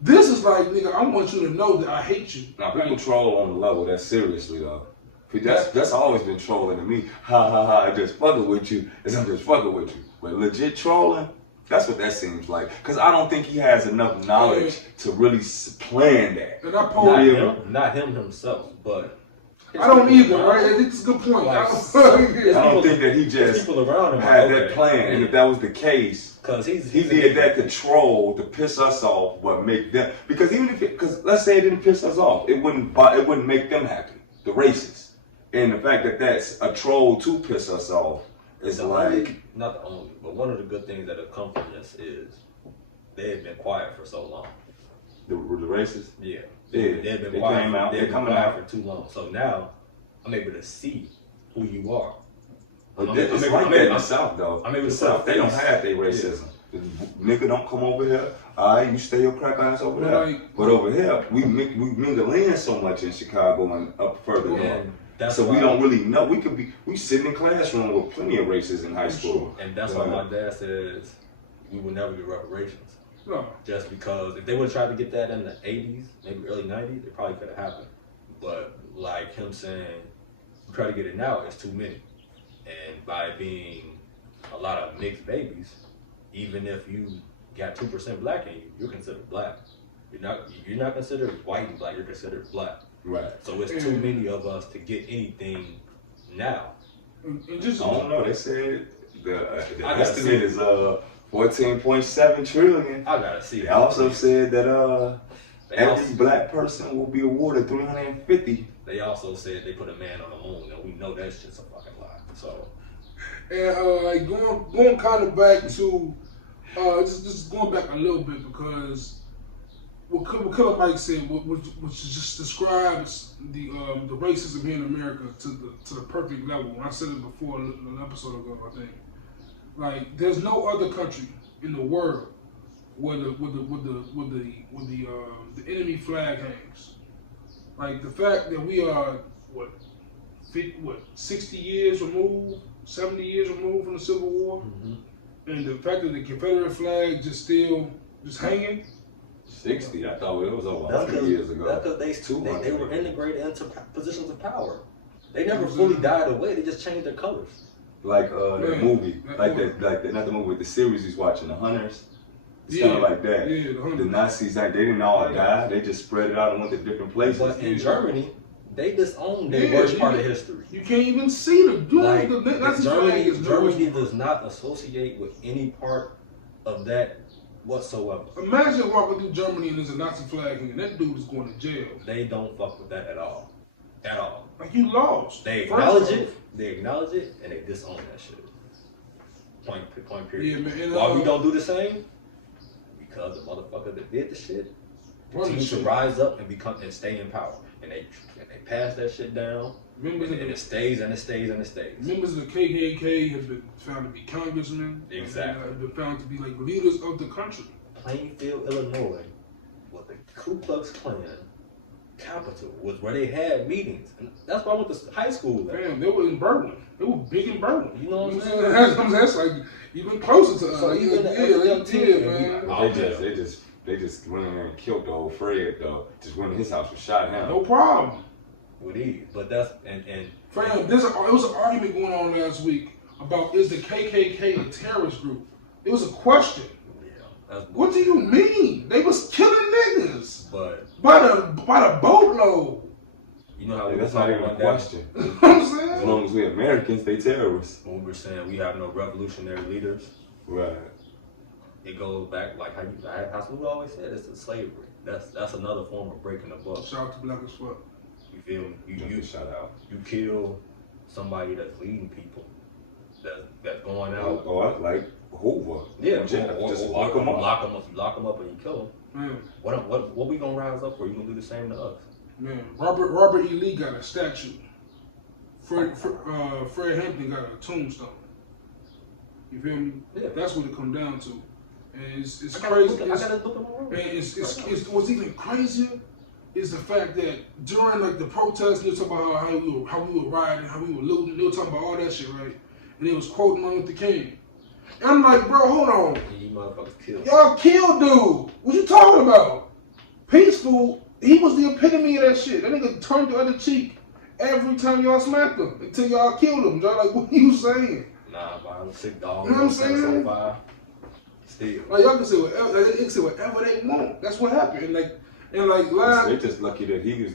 This is like, nigga, I want you to know that I hate you. Now, people troll on the level that seriously though. That's always been trolling to me. Ha ha ha! I'm just fucking with you. I'm just fucking with you. But legit trolling, That's what that seems like. Because I don't think he has enough knowledge to really plan that. And I not him himself, but I don't either, right? It's a good point. I don't think that he just people around him had that plan. And if that was the case, because he did that to troll, to piss us off, but make them. Because even if because let's say it didn't piss us off, it wouldn't make them happy. The racists. And the fact that that's a troll to piss us off is not the only, but one of the good things that have come from this is they have been quiet for so long. The racists? Yeah. Yeah. They've been quiet. They're coming out for too long. So now I'm able to see who you are. It's like that in the South, though. I'm able to South, they don't have their racism. Yeah. Nigga, don't come over here. All right, you stay your crack ass over there. Right. But over here, we mingle in so much in Chicago and up further north. So we don't really know. We sit in the classroom with plenty of races in high school. And that's why my dad says we will never get reparations. No. Just because if they would have tried to get that in the 80s, maybe early 90s, it probably could have happened. But like him saying, try to get it now, it's too many. And by being a lot of mixed babies, even if you got 2% black in you, you're considered black. You're not considered white and black, you're considered black. Right. So it's too many of us to get anything now. And just, I don't know. They said the estimate is 14.7 trillion. I gotta see. They also said that every black person will be awarded 350. They also said they put a man on the moon, and we know that's just a fucking lie. So, and like going kind of back to just going back a little bit because what Killer Mike said, which just describes the racism here in America to the perfect level. And I said it before an episode ago, I think. Like, there's no other country in the world where the enemy flag hangs. Like the fact that we are 60 years removed, 70 years removed from the Civil War, and the fact that the Confederate flag just hanging. 60, I thought it was over 100 years ago. That's because they were integrated into positions of power. They never fully died away. They just changed their colors. Like the movie, not the movie, the series he's watching, The Hunters. It's kind of like that. Yeah, the Nazis, they didn't all die. They just spread it out and went to different places. But in Germany, they disowned their worst part of history. You can't even see them. Germany does not associate with any part of that whatsoever. Imagine walking through Germany and there's a Nazi flag and that dude is going to jail. They don't fuck with that at all. At all. Like, you lost. They acknowledge it, and they disown that shit. Point period. Yeah, man, why we don't do the same? Because the motherfucker that did the shit continue to rise up and stay in power. And they pass that shit down. And it stays and it stays and it stays. Members of the KKK have been found to be congressmen. Exactly. Have been found to be like leaders of the country. Plainfield, Illinois, was the Ku Klux Klan capital, was where they had meetings. And that's why I went to high school. Damn, they were in Berlin. They were big in Berlin. You know what I'm saying? That's like even closer to us. So even man. They just went in there and killed the old Fred though. Just went in his house and shot him. No problem. With ease. But that's and fam, it was an argument going on last week about is the KKK a terrorist group? It was a question. Yeah. What do you mean? They was killing niggas. But by the boatload. You know how that's not even a question. You know what I'm saying? As long as we Americans, they terrorists. When we were saying we have no revolutionary leaders. Right. It goes back like how we always said, it's slavery. That's another form of breaking the buck. Shout out to Black as fuck. You feel me? You shout out. You kill somebody that's leading people. That's going out. Like Hoover. Yeah, just lock them up. Lock them up and you kill them. Man. What we gonna rise up for? You gonna do the same to us? Man, Robert E. Lee got a statue. Fred Hampton got a tombstone. You feel me? Yeah. That's what it come down to. And it's crazy. What's even crazier is the fact that during like the protests, they were talking about how we were rioting, how we were looting. They were talking about all that shit, right? And they was quoting Martin Luther King. And I'm like, bro, hold on. You motherfuckers killed. Y'all killed dude. What you talking about? Peaceful. He was the epitome of that shit. That nigga turned the other cheek every time y'all smacked him until y'all killed him. Y'all like, what are you saying? Nah, violent, sick dog. You know what I'm saying? Still. Like y'all can say whatever, like, they can say whatever they want. That's what happened. And last. They're just lucky that he was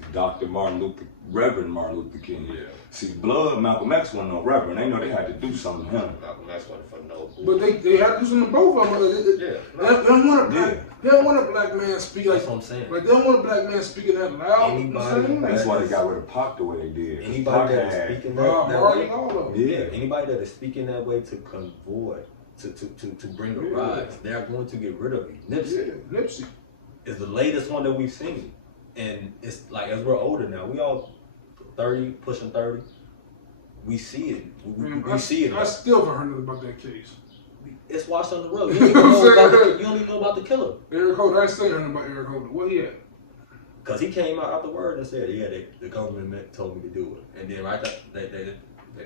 Reverend Martin Luther King. Yeah. See, Malcolm X wasn't no Reverend. They know they had to do something to him. Malcolm X wasn't for no. But they had to do something to both of them. They don't want a black. They don't want a black man speaking. That's what I'm saying. Like they don't want a black man speaking that loud. That's why they got rid of Pac the way they did. Anybody that is speaking that way, anybody that is speaking that way to convoy, to bring a rise, they're going to get rid of you. Nipsey is the latest one that we've seen, and it's like as we're older now, we all 30, pushing 30. We see it. We see it. I still haven't heard nothing about that case. It's washed on the road. You don't even know about the killer. Eric Holder. I still heard about Eric Holder. What he at? Because he came out after word and said, yeah, the government told me to do it. And then right there,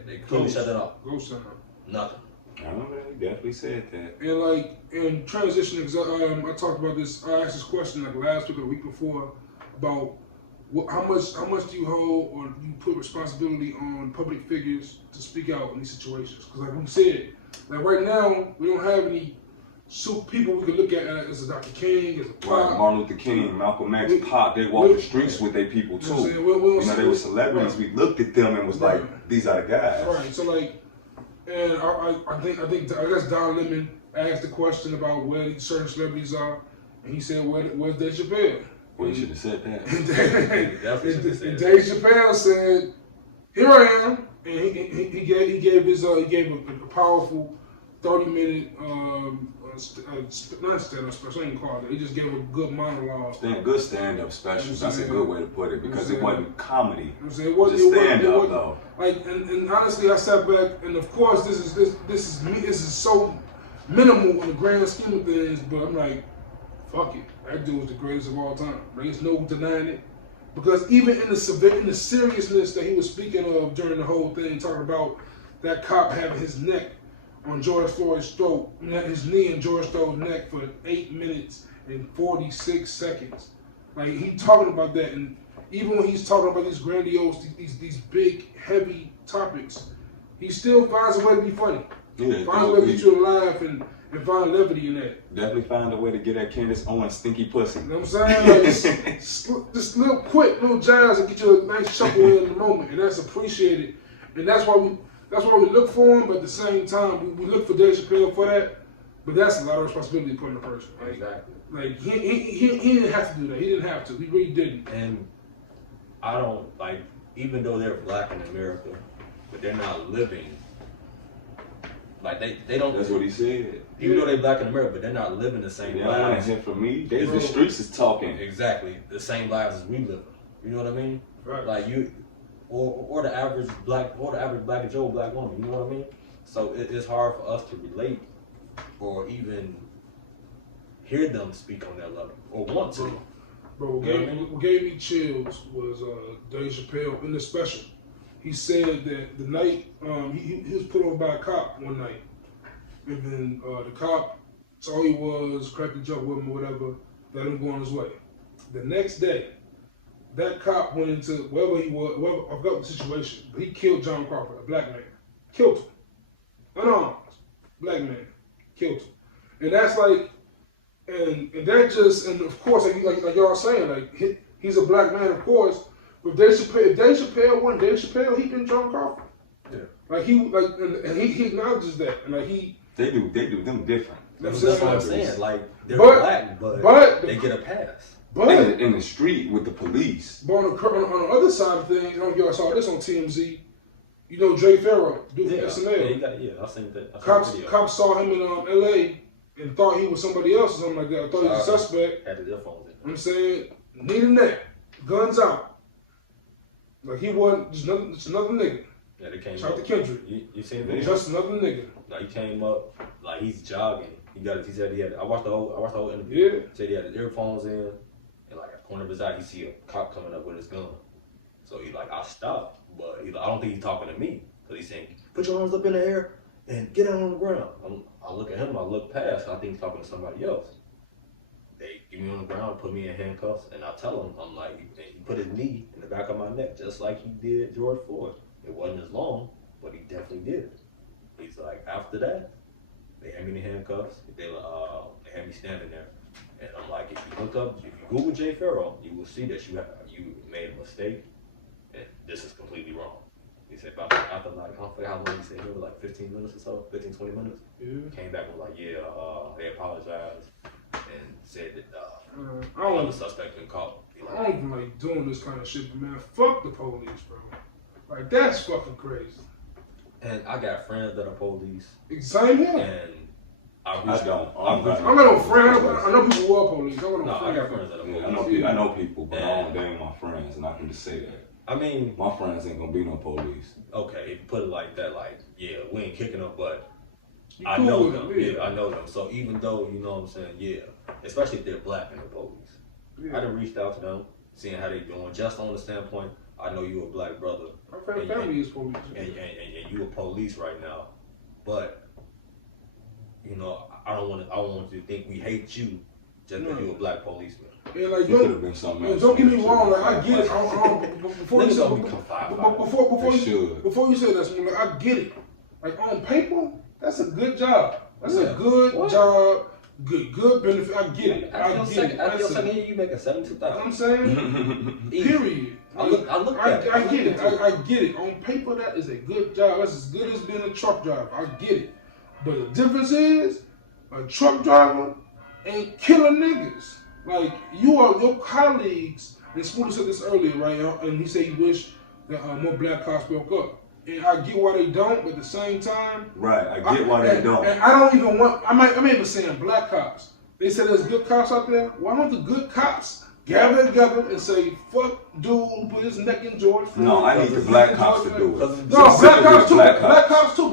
they clearly shut it off. Go center. Nothing. I don't know, he definitely said that. And in transitioning, I talked about this, I asked this question last week or the week before about how much do you hold or you put responsibility on public figures to speak out in these situations? Because like we said, right now, we don't have any people we can look at as a Dr. King, as a Pac. Martin Luther King, Malcolm X, Pac, they walked the streets with their people too. They were celebrities. Right. We looked at them and was like, these are the guys. Right. So and I guess Don Lemon asked the question about where certain celebrities are, and he said, "Where's Dave Chappelle?" Well, you should have said that. And Dave Chappelle said, "Here I am," and he gave a powerful 30-minute not stand-up special. I ain't call it. He just gave a good monologue. Good stand-up special. That's a good way to put it because it wasn't comedy. It wasn't stand-up though. And honestly, I sat back, and of course, this is so minimal in the grand scheme of things. But I'm like, fuck it, that dude was the greatest of all time. There's no denying it. Because even in the seriousness that he was speaking of during the whole thing, talking about that cop having his neck on George Floyd's throat, his knee in George Floyd's neck for 8 minutes and 46 seconds. Like he talking about that, and even when he's talking about these grandiose, these big, heavy topics, he still finds a way to be funny. Yeah, finds a way to get you to laugh and find levity in that. Definitely find a way to get at Candace Owens' stinky pussy. You know what I'm saying? Like just little quick, little jazz and get you a nice chuckle in the moment, and that's appreciated. And that's why we look for him, but at the same time, we look for Dave Chappelle for that. But that's a lot of responsibility to put on a person. Like, exactly. Like he didn't have to do that. He didn't have to. He really didn't. And I don't even though they're black in America, but they're not living. They don't. That's what he said. Even though they're black in America, but they're not living the same lives. And from me, the streets is talking. Exactly, the same lives as we live. You know what I mean? Right. Like you, or the average black, black Joe, black woman. You know what I mean? So it's hard for us to relate, or even hear them speak on that level, or want to. Bro, what gave me chills was Dave Chappelle in the special. He said that the night he was put over by a cop one night, and then the cop saw he was, cracked a joke with him or whatever, let him go on his way. The next day, that cop went into wherever he was, I forgot the situation, but he killed John Crawford, a black man. Killed him. Unarmed. Black man. Killed him. And that's and that just, and of course, like y'all saying, he's a black man, of course. But if Dave Chappelle wasn't Dave Chappelle, he'd been John Crawford. Yeah. And he acknowledges that, and they do them different. That's what I'm saying. They're black, but they get a pass. But in the street with the police. But on the other side of things, I don't know if y'all saw this on TMZ. You know Jay Farrow, dude from SNL. I seen that. Cops saw him in L.A. and thought he was somebody else or something like that. I thought he was a suspect. Had the earphones in. I'm saying, needing that, guns out. Like he wasn't just another nigga. Yeah, they came Shout up. out to Kendrick. You seen him? Just another nigga. He came up he's jogging. He said he had. I watched the whole interview. Yeah. Said he had his earphones in, and at the corner of his eye, he see a cop coming up with his gun. So I stopped, but I don't think he's talking to me because he's saying, "Put your arms up in the air and get down on the ground." I look at him. I look past. I think he's talking to somebody else. They get me on the ground, put me in handcuffs, and I tell him, he put his knee in the back of my neck, just like he did George Floyd. It wasn't as long, but he definitely did it. He's like, after that, they hand me the handcuffs. They had me standing there, and I'm like, if you Google Jay Farrell, you will see that you made a mistake, and this is completely wrong. He said after like, I don't forget how long he said, it was like 15 minutes or so, 15, 20 minutes. Came back and was like, yeah, they apologized and said that the suspect been caught. I don't even like doing this kind of shit, but man, fuck the police, bro. Like, that's fucking crazy. And I got friends that are police. Same here. And I don't. I'm not no friend. I know people who are police. I got friends that are police. I know people, but they ain't my friends, and I can just say that. I mean, my friends ain't gonna be no police. Okay, if you put it like that, like, yeah, we ain't kicking them, but I cool know with them. Yeah, I know them. So even though, you know what I'm saying, yeah, especially if they're black and the police. Yeah. I done reached out to them, seeing how they doing, just on the standpoint, I know you a black brother. My family is police. And you a police right now. But, you know, I don't want to think we hate you just because you a black policeman. Yeah, like, don't get me wrong, like, I get it. Before you say that, like, I get it. Like, on paper, that's a good job. That's a good job. Good benefit. I get it. I get it. After your second year, you making $72,000. I'm saying, period. I get it. I get it. On paper, that is a good job. That's as good as being a truck driver. I get it. But the difference is, a truck driver ain't killing niggas. Like, your colleagues, and Smooda said this earlier, right? And he said he wished that more black cops spoke up. And I get why they don't, but at the same time... Right, I get why they don't. And I don't even want... I'm even saying black cops. They said there's good cops out there. Why don't the good cops gather together and say, fuck dude who put his neck in George Floyd? No, I need the black cops to do it. No, black cops too. Black cops too.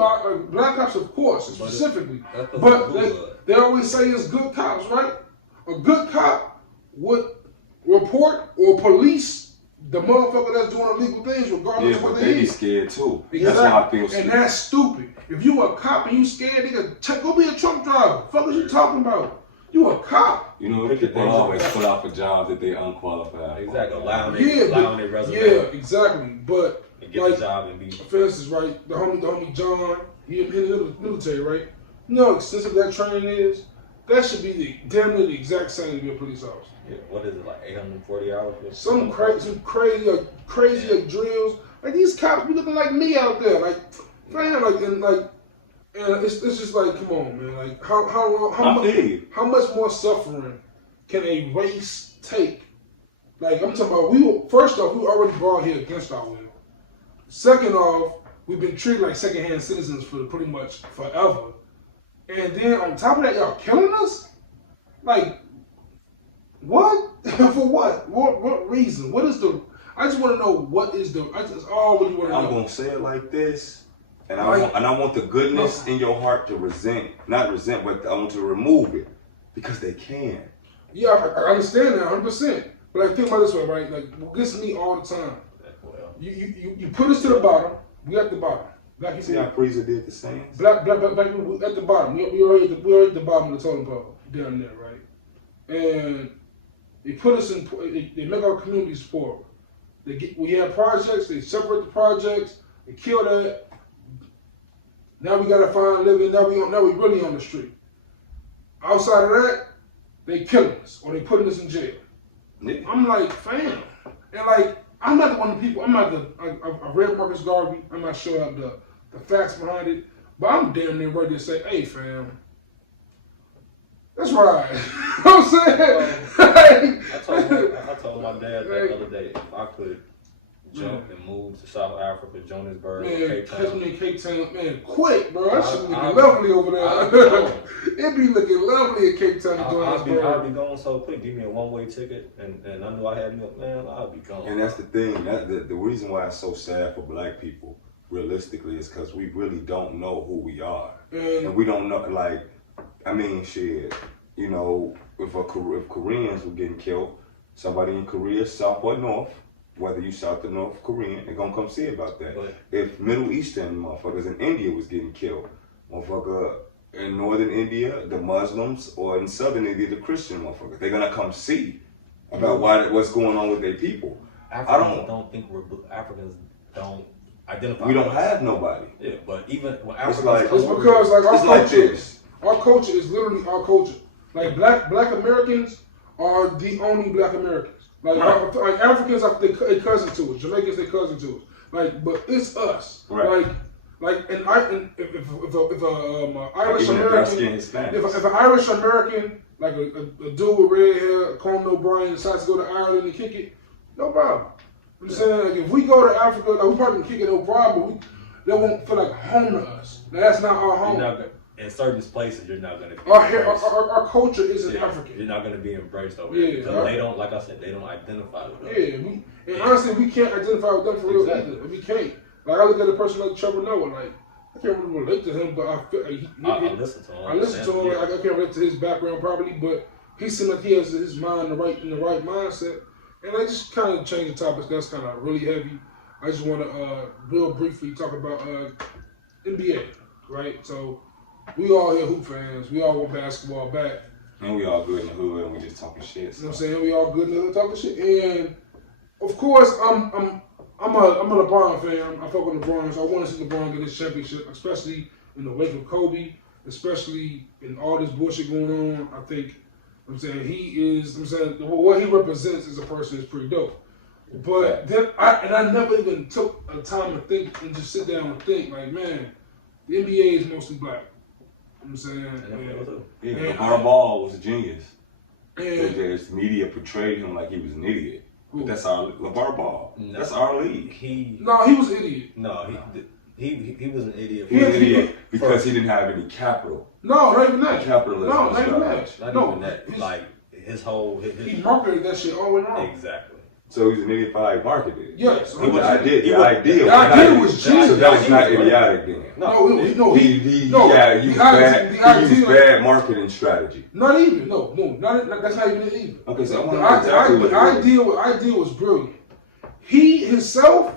Black cops, of course, specifically. But they always say it's good cops, right? A good cop would report or police the motherfucker that's doing illegal things, regardless of what they be scared too. Exactly. That's why I feel scared. And that's stupid. If you a cop and you scared, nigga, go be a truck driver. Fuck is you talking about? You a cop. You know, people always put out for jobs that they unqualified. Exactly. Allowing their resume. Yeah, exactly. But and get the job and be. For instance, right, the homie John, he in the military, right? You know how extensive that training is? That should be damn near the exact same to be a police officer. Yeah, what is it, like 840 hours? Some crazy drills. Like, these cops be looking like me out there. Like, man, and it's just like, come on, man. Like, how much more suffering can a race take? Like, I'm talking about, first off, we were already brought here against our will. Second off, we've been treated like secondhand citizens for pretty much forever. And then on top of that, y'all killing us? Like, what? For what? What reason? What is the... I just want to know what is the... That's all I really want to know. I'm going to say it like this. And I want the goodness in your heart to not resent, but I want to remove it. Because they can. Yeah, I understand that 100%. But I think about it this way, right? Like, what gets me all the time. You put us to the bottom. We at the bottom. Black people. See how Freezer did the same? Black people at the bottom. We already at the bottom of the totem pole down there, right? And they put us in. They make our communities poor. We have projects. They separate the projects. They kill that. Now we gotta find living. Now we really on the street. Outside of that, they killing us or they putting us in jail. Yeah. I'm like, fam, and like I'm not one of the people. I'm not I read Marcus Garvey. I'm not sure of the facts behind it, but I'm damn near ready to say, hey, fam, that's right. You know what I'm saying? I told my dad the other day if I could jump and move to South Africa, Johannesburg, Cape Town. Catch me in Cape Town, man, quick, bro. That shit be looking lovely over there. It be looking lovely in Cape Town, Johannesburg. I'll be going so quick. Give me a one-way ticket, and I knew I had milk, man. I'll be gone. And that's the thing. The reason why it's so sad for black people, realistically, is because we really don't know who we are, and we don't know. Like, I mean, shit. You know, if Koreans were getting killed, somebody in Korea, South or North, whether you South or North Korean, they're gonna come see about that. But if Middle Eastern motherfuckers in India was getting killed, motherfucker in Northern India, the Muslims, or in Southern India, the Christian motherfuckers, they're gonna come see about what's going on with their people. Africans don't identify. We don't have nobody. Yeah, but even when Africans it's like this. Our culture is literally our culture. Like black Americans are the only black Americans. Like Africans are they cousin to us. Jamaicans they cousin to us. Like, but it's us. Right. Like, and if a Irish American, if an Irish American, like a dude with red hair, Conan O'Brien, decides to go to Ireland and kick it, no problem. I'm saying, like, if we go to Africa, like, we probably can kick it no problem. They won't feel like home to us. Now, that's not our home. In certain places, you're not going to be our culture isn't African. You're not going to be embraced over there because they don't, like I said, they don't identify with us. And honestly, we can't identify with them for real either. We can't. Like, I look at a person like Trevor Noah, like, I can't really relate to him, but I feel I listen to him. I listen to him. Like, I can't relate to his background probably, but he seems like he has his mind in the right mindset. And I just kind of change the topics. That's kind of really heavy. I just want to real briefly talk about NBA, right? So we all here hoop fans. We all want basketball back. And we all good in the hood and we just talking shit. So. You know what I'm saying? We all good in the hood talking shit. And of course, I'm a LeBron fan. I fuck with LeBron, so I want to see LeBron get his championship, especially in the wake of Kobe, especially in all this bullshit going on. I think, what he represents as a person is pretty dope. But then I never even took a time to think and just sit down and think, like, man, the NBA is mostly black. You know what I'm saying? Yeah, LeVar Ball was a genius. And the media portrayed him like he was an idiot. But that's our LeVar Ball. No, that's our league. He was an idiot. He was an idiot. He was an idiot because he didn't have any capital. No, not even that. Capitalism. No, not even that. Not even that. Like his whole. He marketed that shit all the way around. Exactly. So he's an idiot for how he marketed it. Yes. The idea was genius. That was not idiotic then. He used bad marketing strategy. Not even. That's not even it either. Okay, so the idea was brilliant. He himself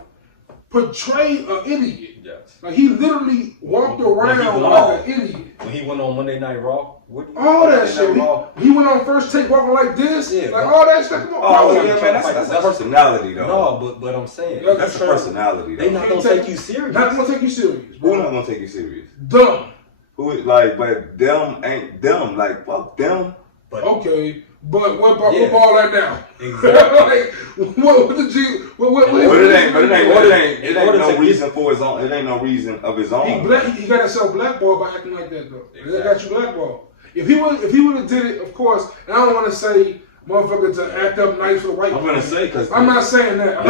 portrayed an idiot. Yes. Like he literally walked around like an idiot. When he went on Monday Night Raw, all that shit. He went on First Take walking like this, all that stuff. That's a personality though. No, but I'm saying that's a personality. They not gonna take you serious. Not gonna take you serious. Who not gonna take you serious? Dumb. But them ain't dumb. Like fuck them. But okay. But what ball that now? Exactly. What the G? It ain't no reason for his own. It ain't no reason of his own. He got himself blackballed by acting like that though. Exactly. They got you blackballed. If he would have did it, of course. And I don't want to say motherfucker to act up nice for the white. I'm gonna say because I'm not saying that.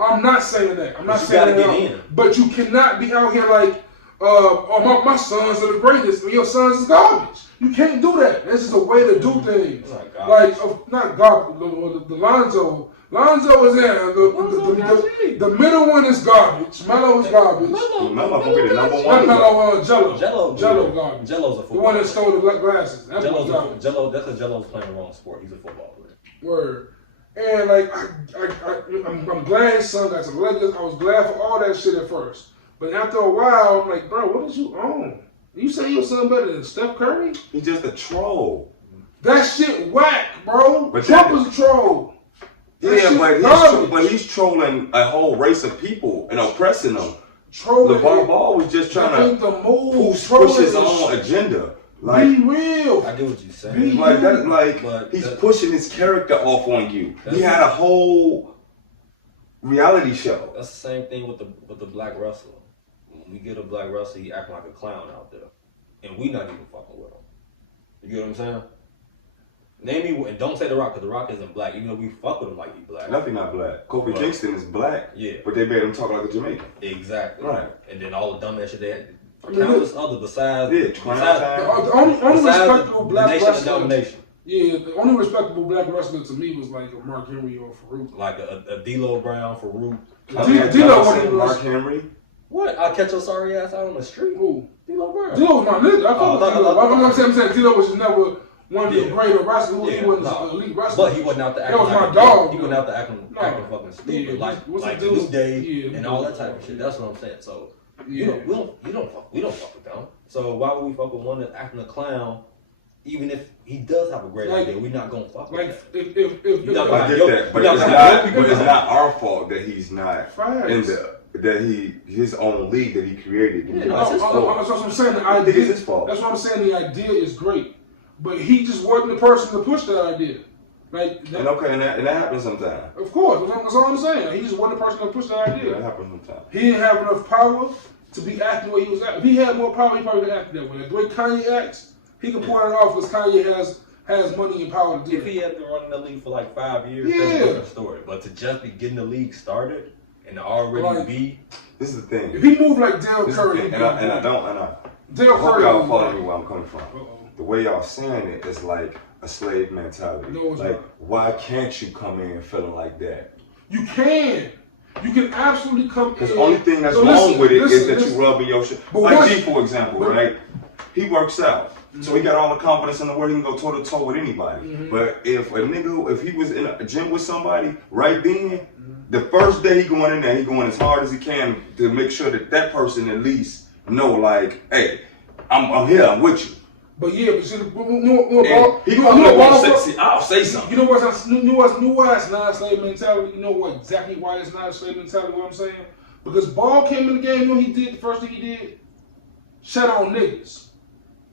I'm not saying that. I'm not saying that. But you cannot be out here like, my sons are the greatest. Your sons is garbage. You can't do that. This is a way to do things. Like not garbage. The Lonzo is there. The middle one is garbage. Melo is garbage. Melo gonna be the number one. Jello garbage. Jello's a football. The one that stole the black glasses. That's garbage. That's because Jello's playing the wrong sport. He's a football player. Word. And like I'm glad his son got to the Lakers. I was glad for all that shit at first. But after a while, I'm like, bro, what did you own? You say your son better than Steph Curry? He's just a troll. That shit whack, bro. But Trump was a troll. But he's trolling a whole race of people and oppressing them. LeVar Ball was just trying to push his own agenda. Like, be real. I get what you're saying. He's pushing his character off on you. He had a whole reality show. That's the same thing with the black wrestler. When we get a black wrestler, he acting like a clown out there, and we not even fucking with him. You get what I'm saying? Name me, and don't say The Rock, because The Rock isn't black, even though we fuck with him like he black. Nothing not black. Kofi Kingston is black. Yeah. But they made him talk like a Jamaican. Exactly. Right. And then all the dumb ass shit they had. Countless other besides the only respectable black wrestler. Yeah, the only respectable black wrestler to me was like a Mark Henry or Farouk. Like a D'Lo Brown, Farouk. D'Lo wasn't Mark Henry. What? I'll catch your sorry ass out on the street. Who? D'Lo Brown. D'Lo was my nigga. I fuck with D'Lo. I'm saying D'Lo was just never one of the greater wrestlers. He wasn't an elite wrestler. But he wasn't out the acting. That was my dog. He wasn't out the acting fucking stupid. Like the New Day and all that type of shit. That's what I'm saying. So we don't fuck with them. So why would we fuck with one that's acting a clown? Even if he does have a great idea, we're not gonna fuck with that. I get that, but it's not our fault that he's not in the that his own league that he created. Yeah, That's what I'm saying. The I think idea, it's his fault. That's what I'm saying. The idea is great, but he just wasn't the person to push that idea. Like that, and that happens sometimes. Of course, that's all I'm saying. He just wasn't the person to push that idea. Yeah, that happens sometimes. He didn't have enough power to be acting the way he was acting. If he had more power, he probably could act that way. The way Kanye acts, he can pull it off because Kanye has money and power to do If it. he had been running the league for like 5 years, Yeah. that's a different story. But to just be getting the league started and to already be. This is the thing. If he moved like Dale Curry, and I Dale hope Curry, y'all follow me where I'm coming from. Uh-oh. The way y'all saying it is like a slave mentality. No, it's like, not. why can't you come in feeling like that? You can. You can absolutely come in. Because the only thing that's So wrong with it is that listen. you rubbing your shit. But Like what- G, for example, but- right? He works out. So he got all the confidence in the world, he can go toe to toe with anybody. Mm-hmm. But if he was in a gym with somebody right then, the first day he going in there, he going as hard as he can to make sure that person at least know, like, hey, I'm here, I'm with you. But yeah, but see, And he probably won't say, I'll say something. You know what's not a slave mentality? You know what exactly why it's not a slave mentality, what I'm saying? Because Ball came in the game, you know what he did, the first thing he did? Shut on niggas.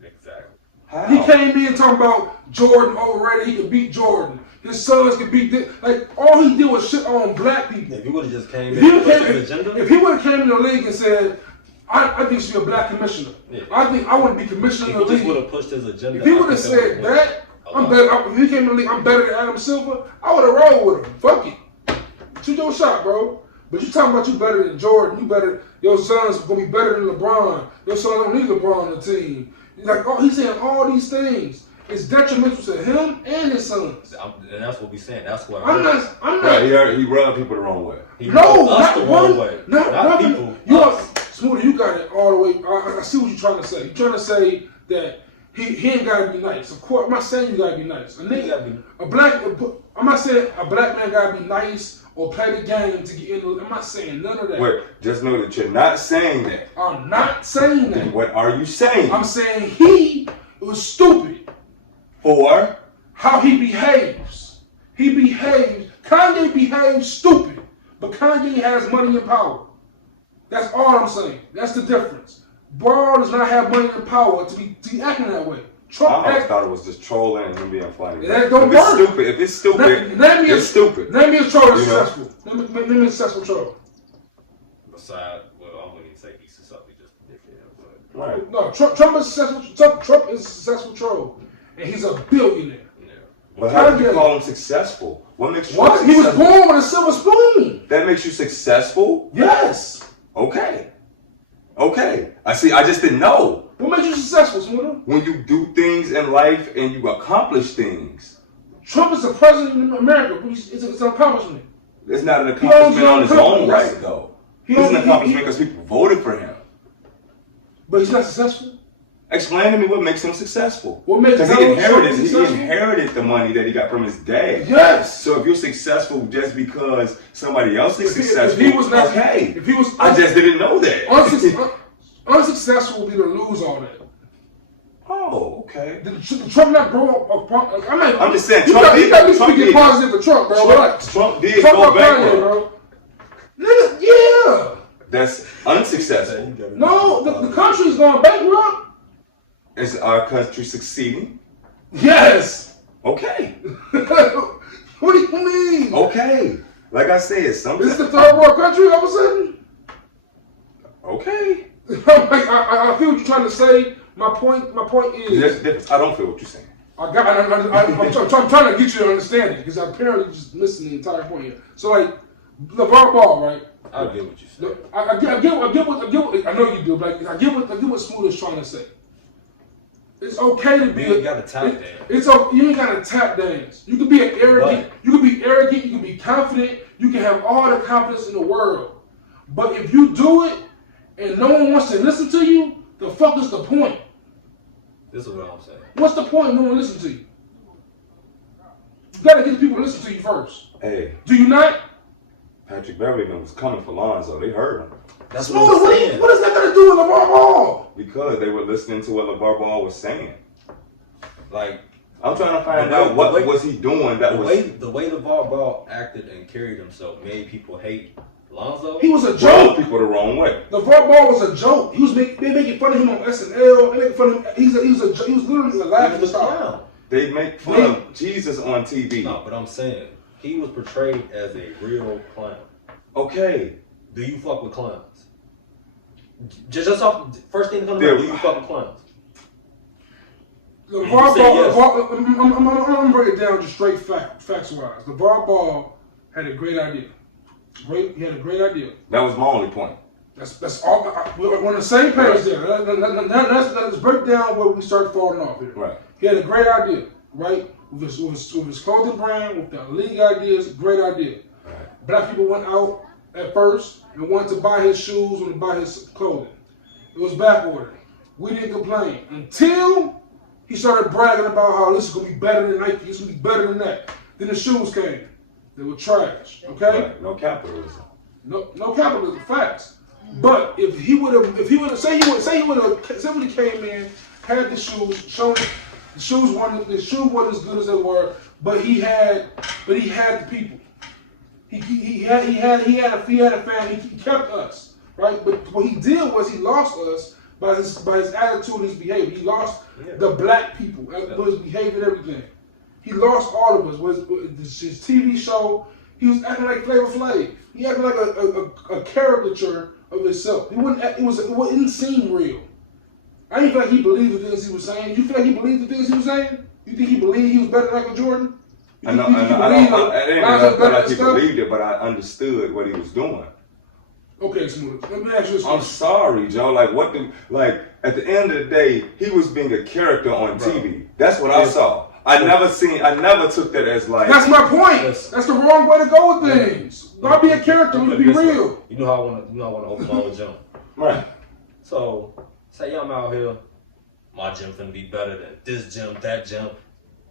Exactly. How? He came in talking about Jordan overrated, he could beat Jordan. His sons could beat this. Like, all he did was shit on black people. If he would have just came If in he and pushed his would've agenda, if he would have came in the league and said, I think you should be a black commissioner. Yeah. I want to be commissioner if of he the just would league. have pushed his agenda, If he would I have think said would've that, won. I'm better. If he came in the league, I'm better than Adam Silver. I would have rolled with him. Fuck it. Shoot your shot, bro. But you talking about you better than Jordan. You better. Your son's gonna be better than LeBron. Your son don't need LeBron on the team. Like, oh, he's saying all these things. It's detrimental to him and his sons. And that's what we saying. That's what I'm not. Right, he rubbed people the wrong way. He No, rubbed us not the one. wrong way. Not people. You are, us. Smooda, you got it all the way. I see what you're trying to say. You're trying to say that he ain't gotta be nice. Of course, I'm not saying you gotta be nice. I'm not saying a black man gotta be nice or play the game to get in. I'm not saying none of that. Wait, just know that you're not saying that. I'm not saying Then that. what are you saying? I'm saying he was stupid. For? How he behaves. Kanye behaves stupid, but Kanye has money and power. That's all I'm saying. That's the difference. Ball does not have money and power to be acting that way. I always thought it was just trolling and him being funny. That don't if it's work. stupid, if it's stupid, Name me it's stupid. Name me a troll that's You know? successful. Name me a successful troll. Besides, well, I wouldn't even say he's successful, just dickhead. But Right. No, Trump is successful. Trump is a successful troll, and he's a billionaire. yeah. But how do you Kanye. call him successful? What makes you What? He was successful? born with a silver spoon. That makes you successful? Yes. Okay. I see. I just didn't know. What makes you successful, Smooda? When you do things in life and you accomplish things, Trump is the president of America. It's an accomplishment. it's not an accomplishment on his own right, though. It's an accomplishment because people voted for him. But he's not successful. Explain to me what makes him successful. What makes Because Donald Trump he successful? inherited the money that he got from his dad. Yes. So if you're successful just because somebody else is If successful, he was not, okay. if he was, I just didn't know that. unsuccessful would be to lose all that. Oh, okay. Did Trump not grow up? I'm just saying, you Trump got to Trump speak did- positive for Trump, bro. Relax. Trump did Trump go up Kanye, bankrupt. bro. Nigga, yeah. That's unsuccessful. No, the country's going bankrupt. Is our country succeeding? Yes. Okay. What do you mean? Okay. Like I said, Is this the third world country all of a sudden? Okay. I feel what you're trying to say. My point is, There's a difference. I don't feel what you're saying. I'm trying to get you to understand it because I apparently just missing the entire point here. So like, LeVar Ball, right? I get what you said. I get what I know you do, but I get what Smooda's trying to say. It's okay to be. You ain't gotta tap dance. It's okay. You ain't gotta tap dance. You can be arrogant. You can be arrogant. You can be confident. You can have all the confidence in the world. But if you do it and no one wants to listen to you, the fuck is the point? This is what I'm saying. What's the point? If no one listens to you. You gotta get the people to listen to you first. Hey, Do you not? Patrick Beverly was coming for Lonzo. They heard him. That's Smooda, what I'm saying. what is that gonna do with LeVar Ball? Because they were listening to what LeVar Ball was saying. Like, I'm trying to find The way- out what was he doing that the was... way LeVar Ball acted and carried himself made people hate Lonzo? He was a joke. People the wrong way. LeVar Ball was a joke. He was they making fun of him on SNL. They making fun of him. He was literally a laughing stock. They make fun of Jesus on TV. No, but I'm saying he was portrayed as a real clown. Okay. Do you fuck with clowns? Just off first thing that comes to mind, do you fuck with clowns? LeVar Ball, I'm gonna break it down just straight facts wise. LeVar Ball had a great idea. He had a great idea. That was my only point. That's all. We're on the same page there. Let's break down where we start falling off here. Right. He had a great idea, right? With his clothing brand, with the league ideas, great idea. Right. Black people went out at first and wanted to buy his shoes, wanted to buy his clothing. It was backordered. We didn't complain until he started bragging about how this is gonna be better than Nike. It's gonna be better than that. Then the shoes came. They were trash. Okay. Right. No capitalism. No capitalism. Facts. But if he would have say he came in, had the shoes, shown the shoes weren't as good as they were, but he had the people. He had a family. He kept us, right? But what he did was he lost us by his attitude, his behavior. He lost the black people with his behavior and everything. He lost all of us. With his TV show, he was acting like Flavor Flav. He acted like a caricature of himself. It didn't seem real. I didn't feel like he believed the things he was saying. You feel like he believed the things he was saying? You think he believed he was better than Michael Jordan? I didn't feel like he believed it, but I understood what he was doing. Okay, Smooda, let me ask you this question. I'm sorry, Joe. At the end of the day, he was being a character on TV. That's what I saw. I never took that as like. That's my point. That's the wrong way to go with things. Why be a character? Let's be real. You know how I want to open my own gym. Right. So say I'm out here, my gym finna be better than this gym, that gym.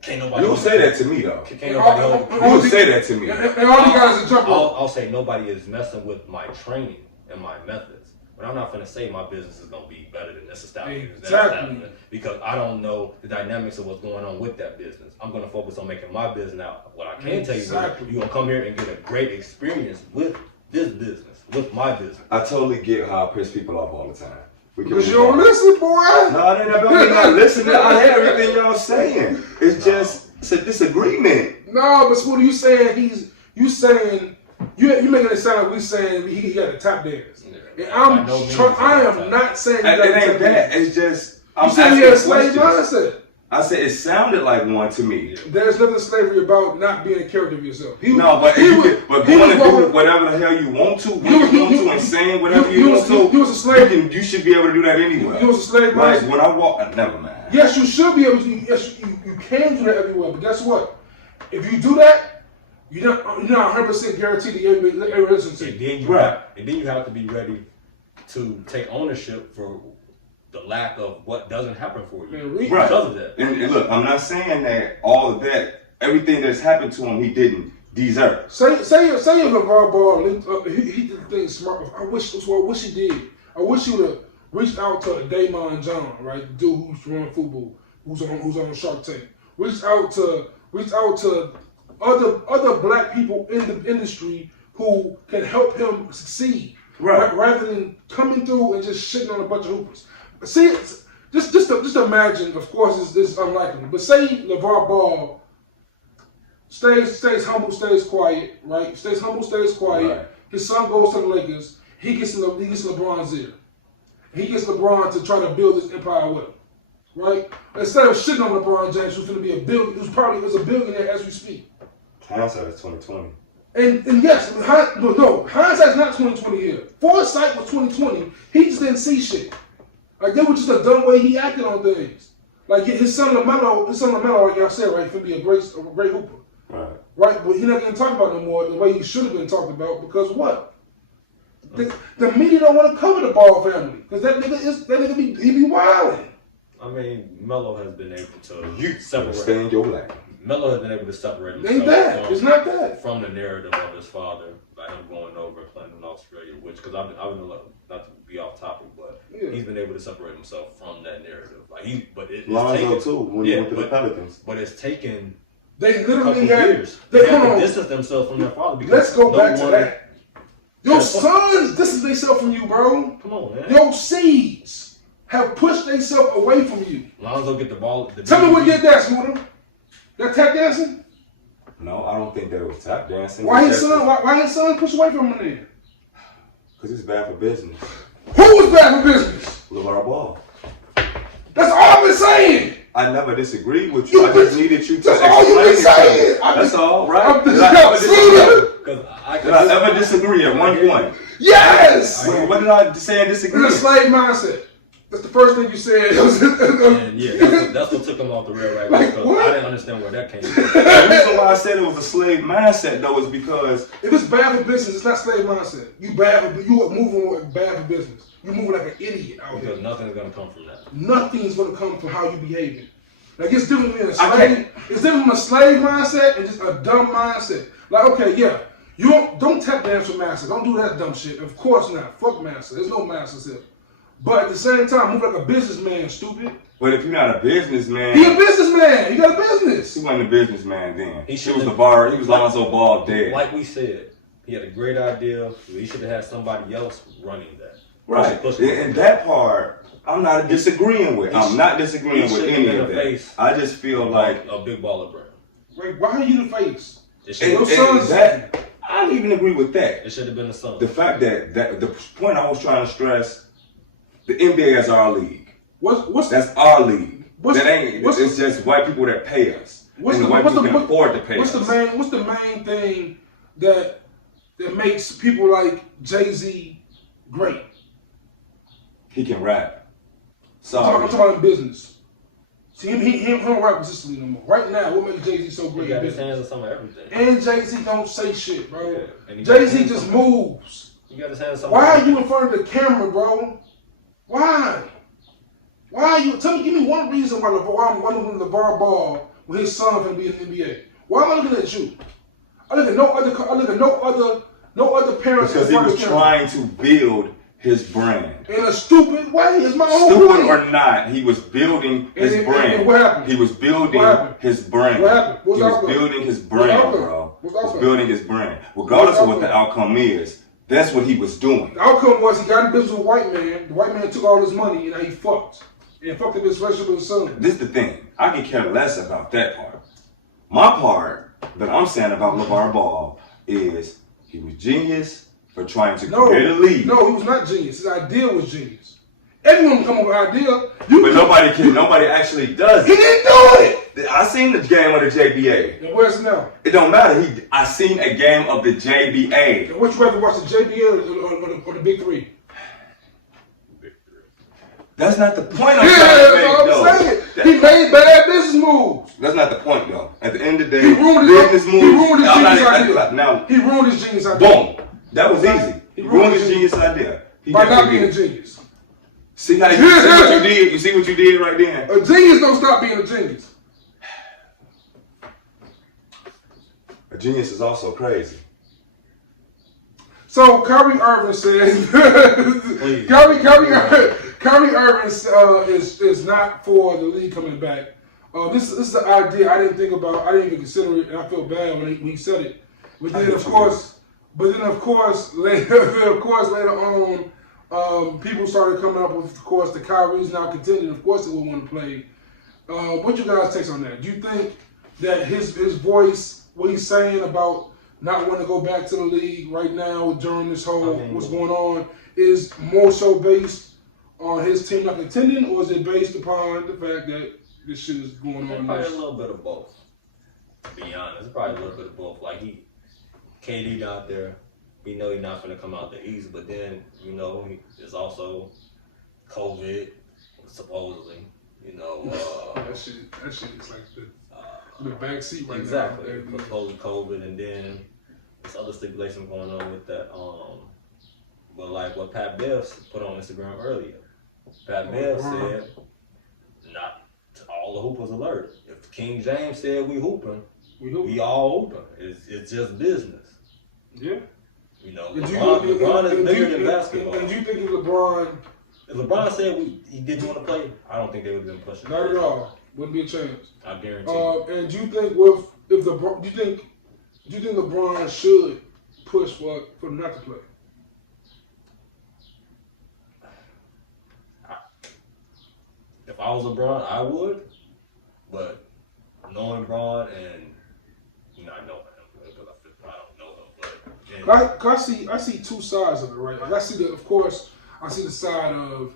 Can't nobody. You don't say that to me though. Can't nobody. You don't say that to me. And all you guys are jumping. I'll say nobody is messing with my training and my methods. But I'm not gonna say my business is gonna be better than this establishment. Exactly. Because I don't know the dynamics of what's going on with that business. I'm gonna focus on making my business out. What I can tell you is you're gonna come here and get a great experience with this business, with my business. I totally get how I piss people off all the time. Because you don't listen, boy. No, I didn't not listening. I hear everything y'all saying. It's a disagreement. No, but Smooda, you making it sound like we saying he got the top dance. And I am not saying it ain't that. It's just I'm saying he had a slave mindset. I said it sounded like one to me. There's nothing slavery about not being a character of yourself. Going to do whatever the hell you want to, and saying whatever you want to. You was a slave. You should be able to do that anyway. You was a slave. Like when I walk, never mind. Yes, you should be able to. Yes, you can do that everywhere. But guess what? If you do that, you're not 100% guaranteed to every listen. And then you have to be ready to take ownership for the lack of what doesn't happen for you because of that. And look, I'm not saying that all of that, everything that's happened to him, he didn't deserve. Say if LeVar Ball he did things smart. I wish he did. I wish he would have reached out to Damon John, right, the dude who's running football, who's on Shark Tank. Reached out to other black people in the industry who can help him succeed. Right. Rather than coming through and just shitting on a bunch of hoopers. See, just imagine. Of course, it's unlikely. But say LeVar Ball stays humble, stays quiet, right? Stays humble, stays quiet. Right. His son goes to the Lakers. He gets LeBron's ear. He gets LeBron to try to build his empire with him, right? Instead of shitting on LeBron James, who's going to be a billionaire as we speak. Hindsight is 2020. And yes, hindsight's not 2020 here. Foresight was 2020. He just didn't see shit. Like, that was just a dumb way he acted on things. Like, his son LaMelo, like y'all said, right, can be a great hooper. Right? But he's not getting talked about no more the way he should have been talked about because what? The media don't want to cover the Ball family because that nigga be wilding. I mean, Melo has been able to separate. Stay in your lane. Melo has been able to separate himself. Ain't that? It's not that. From the narrative of his father by him going over and playing in Australia, which, because I've been not to be off topic, but he's been able to separate himself from that narrative. Lonzo too, when he went to the Pelicans. But it's taken. They literally years. They have to distance themselves from their father. Let's go back to that. Your sons distance themselves from you, bro. Come on, man. Your seeds have pushed themselves away from you. Lonzo get the ball. Tell me what did that, Smooda. That tap dancing? No, I don't think that it was tap dancing. Why his son push away from him then? Because it's bad for business. Who was bad for business? LeVar Ball. That's all I've been saying. I never disagreed with you. I just needed you to That's all you've been saying. That's all, right? Did I ever disagree at one point? Yes! What did I say and disagree? It's a slave mindset. That's the first thing you said. And yeah, that's what took him off the rail right Like, now. what? I didn't understand where that came from. The reason why I said it was a slave mindset, though, is because if it's bad for business, it's not slave mindset. You are moving with bad for business. You're moving like an idiot out here. Because nothing's gonna come from that. Nothing's gonna come from how you behaving. Like it's different than a slave. It's different from a slave mindset and just a dumb mindset. Like, okay, yeah, you don't tap dance with master. Don't do that dumb shit. Of course not. Fuck master. There's no masters here. But at the same time, move like a businessman, stupid. But if you're not a businessman, He a businessman. He got a business. he wasn't a businessman then. He was should've- He was Lonzo Ball dead. Like we said, he had a great idea. He should have had somebody else running that. Right. And that part, I'm not disagreeing with. I'm not disagreeing with any of that. I just feel like a big baller brand. Like, why are you the face? And that, I don't even agree with that. It should have been the son. The fact that the point I was trying to stress, the NBA is our league. That's our league. It's just white people that pay us. And white people can afford to pay us. What's the main thing that makes people like Jay-Z great? He can rap. I'm talking about business. See, he don't rap consistently no more. Right now, what makes Jay-Z so great? He got his hands on some of everything. And Jay-Z don't say shit, bro. Yeah. Jay-Z just moves. You got his hands on Why are you in front of the camera, bro? Why? Why are you? Give me one reason why I'm wondering LeVar Ball when his son gonna be in the NBA. Why am I looking at you? I look at no other parents. Because he was trying to build his brand. In a stupid way. It's my own Stupid or not, he was building his brand. And what happened? He was building his brand. What happened? He was building his brand, bro. He was building his brand. Regardless of what the outcome is, that's what he was doing. The outcome was he got in business with a white man. The white man took all his money and now he fucked. And fucked up his relationship with his son. This is the thing. I can care less about that part. My part that I'm saying about LeVar Ball is he was genius for trying to create a league. No, he was not genius. His idea was genius. Everyone can come up with an idea. Nobody actually does it. He didn't do it. I seen the game of the JBA. And where's it now? It don't matter. I seen a game of the JBA. And would you rather watch the JBA or the Big Three? That's not the point I'm trying to make, though. I'm saying. He made bad business moves. That's not the point, though. At the end of the day, He ruined his genius idea. He ruined his genius idea. Boom. That was easy. He ruined his genius idea. By not being a genius. See how you see what you did? You see what you did right there? A genius don't stop being a genius. A genius is also crazy. So Kyrie Irving says, Kyrie Irving is not for the league coming back. This is an idea I didn't think about. I didn't even consider it, and I felt bad when he said it. But then of course later on, people started coming up with, of course, the Kyrie's now contending. Of course, they would want to play. What you guys take on that? Do you think that his voice, what he's saying about not wanting to go back to the league right now during this whole what's going on, is more so based on his team not contending, or is it based upon the fact that this shit is going on? Probably a little bit of both. To be honest, it's probably a little bit of both. Like KD out there, we know he's not going to come out the East, but then there's also COVID, supposedly. That shit is like the backseat right exactly. now. Exactly. Supposedly COVID, and then there's other stipulations going on with that. But like what Pat Bev put on Instagram earlier, Pat Bev said, not all the hoopers alert. If King James said we hooping, we all hooping. It's just business. Yeah. LeBron is bigger than basketball. And do you think if LeBron said he didn't want to play, I don't think they would have been pushing. Not at all. Wouldn't be a chance. I guarantee you. And do you think do you think LeBron should push for them not to play? I was LeBron, I would. But knowing LeBron and not knowing him because I don't know him, but I see two sides of it, right? Like I see the side of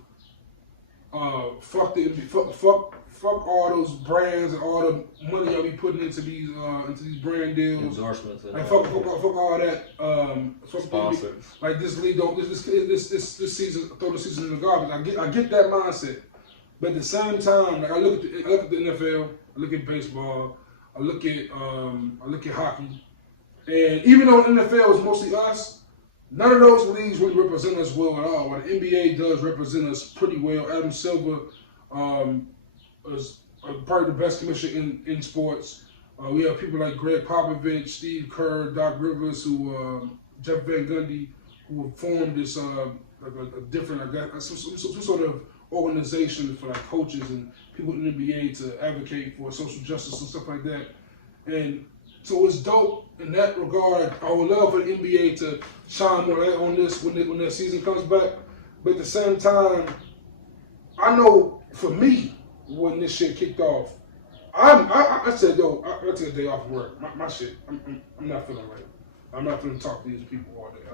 fuck all those brands and all the money y'all be putting into these brand deals, endorsements, and like fuck all that. Sponsors. Like this league don't this season throw the season in the garbage. I get that mindset, but at the same time, like I look at the NFL, I look at baseball, I look at hockey, and even though the NFL is mostly us. None of those leagues really represent us well at all. While the NBA does represent us pretty well. Adam Silver is probably the best commissioner in sports. We have people like Greg Popovich, Steve Kerr, Doc Rivers, Jeff Van Gundy, who have formed this like a different, I guess, some sort of organization for like coaches and people in the NBA to advocate for social justice and stuff like that. And so it's dope in that regard. I would love for the NBA to shine more light on this when that season comes back. But at the same time, I know for me, when this shit kicked off, I said, yo, I took a day off of work. My shit, I'm not feeling right. I'm not feeling to talk to these people all day. I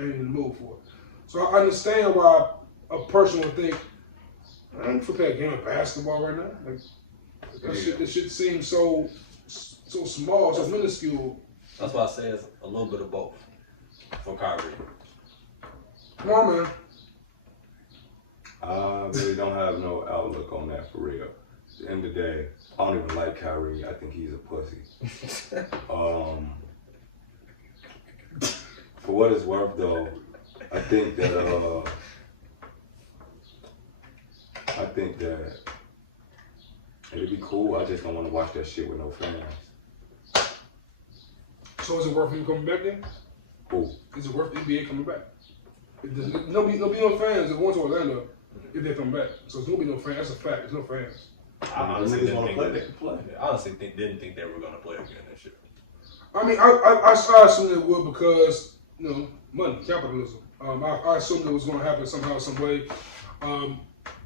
ain't in the mood for it. So I understand why a person would think, I ain't for that game of basketball right now. Like, this shit seems so small, so minuscule. That's why I say it's a little bit of both for Kyrie. Come on, man. I really don't have no outlook on that for real. At the end of the day, I don't even like Kyrie. I think he's a pussy. For what it's worth, though, I think that it'd be cool. I just don't want to watch that shit with no fans. So is it worth him coming back then? Who? Is it worth the NBA coming back? There'll be no fans that going to Orlando if they come back. So there's gonna be no fans. That's a fact. There's no fans. I honestly didn't think they were gonna play again this year. I mean, I assumed it would because money, capitalism. I assumed it was gonna happen somehow, some way. I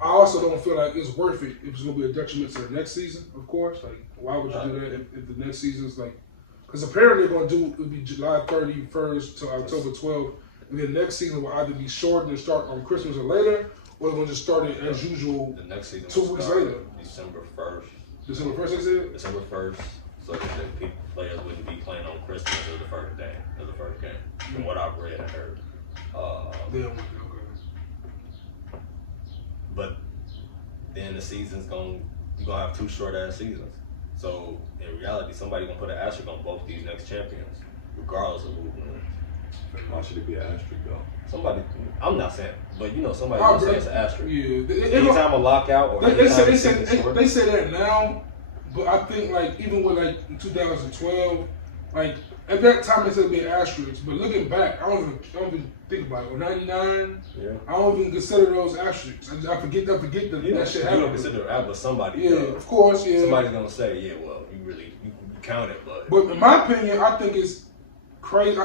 also don't feel like it's worth it if it's gonna be a detriment to the next season. Of course, like why would you do that if the next season's like? Because apparently they're gonna it'll be July 31st to October 12th. And then next season will either be shortened and start on Christmas or later, or they're going to just start it as usual. The next season 2 weeks later. December 1st. December 1st, they said? December 1st. So that the players wouldn't be playing on Christmas as the first day, as the first game. From what I've read and heard. But then the season's you're going to have 2 short ass seasons. So in reality, somebody's going to put an asterisk on both these next champions, regardless of who wins. Why should it be an asterisk though? Somebody, I'm not saying, but somebody will say it's an asterisk. Yeah. Anytime a lockout or they say that now, but I think like even with like in 2012, like at that time they said it'd be an asterisk, but looking back, I don't even think about it. Or 99, I don't even consider those asterisks. I forget that shit happened. You don't consider it, but somebody. Yeah, of course. Yeah. Somebody's gonna say, well, you count it, but. But in my opinion, I think it's crazy.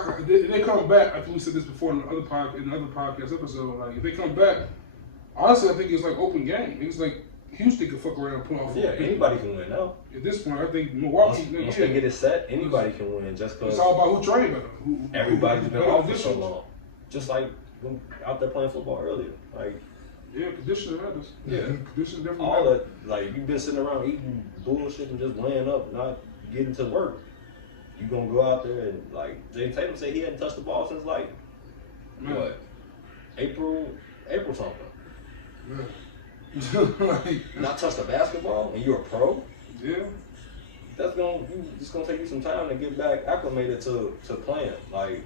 They come back. I think we said this before in another podcast episode. Like if they come back, honestly, I think it's like open game. It's like Houston could fuck around and pull off. Yeah, anybody can win now. At this point, I think Milwaukee. Once they get it set, anybody can win. Just because it's all about who trained better. Everybody's been off for so long. Just like when out there playing football earlier, like. Yeah, conditioning matters. Yeah, conditioning definitely all matters. that, like you've been sitting around eating bullshit and just laying up, not getting to work. You gonna go out there and like Jay Tatum said he hadn't touched the ball since like what? April something. Man. Not touched a basketball and you're a pro? Yeah. It's gonna take you some time to get back acclimated to playing. Like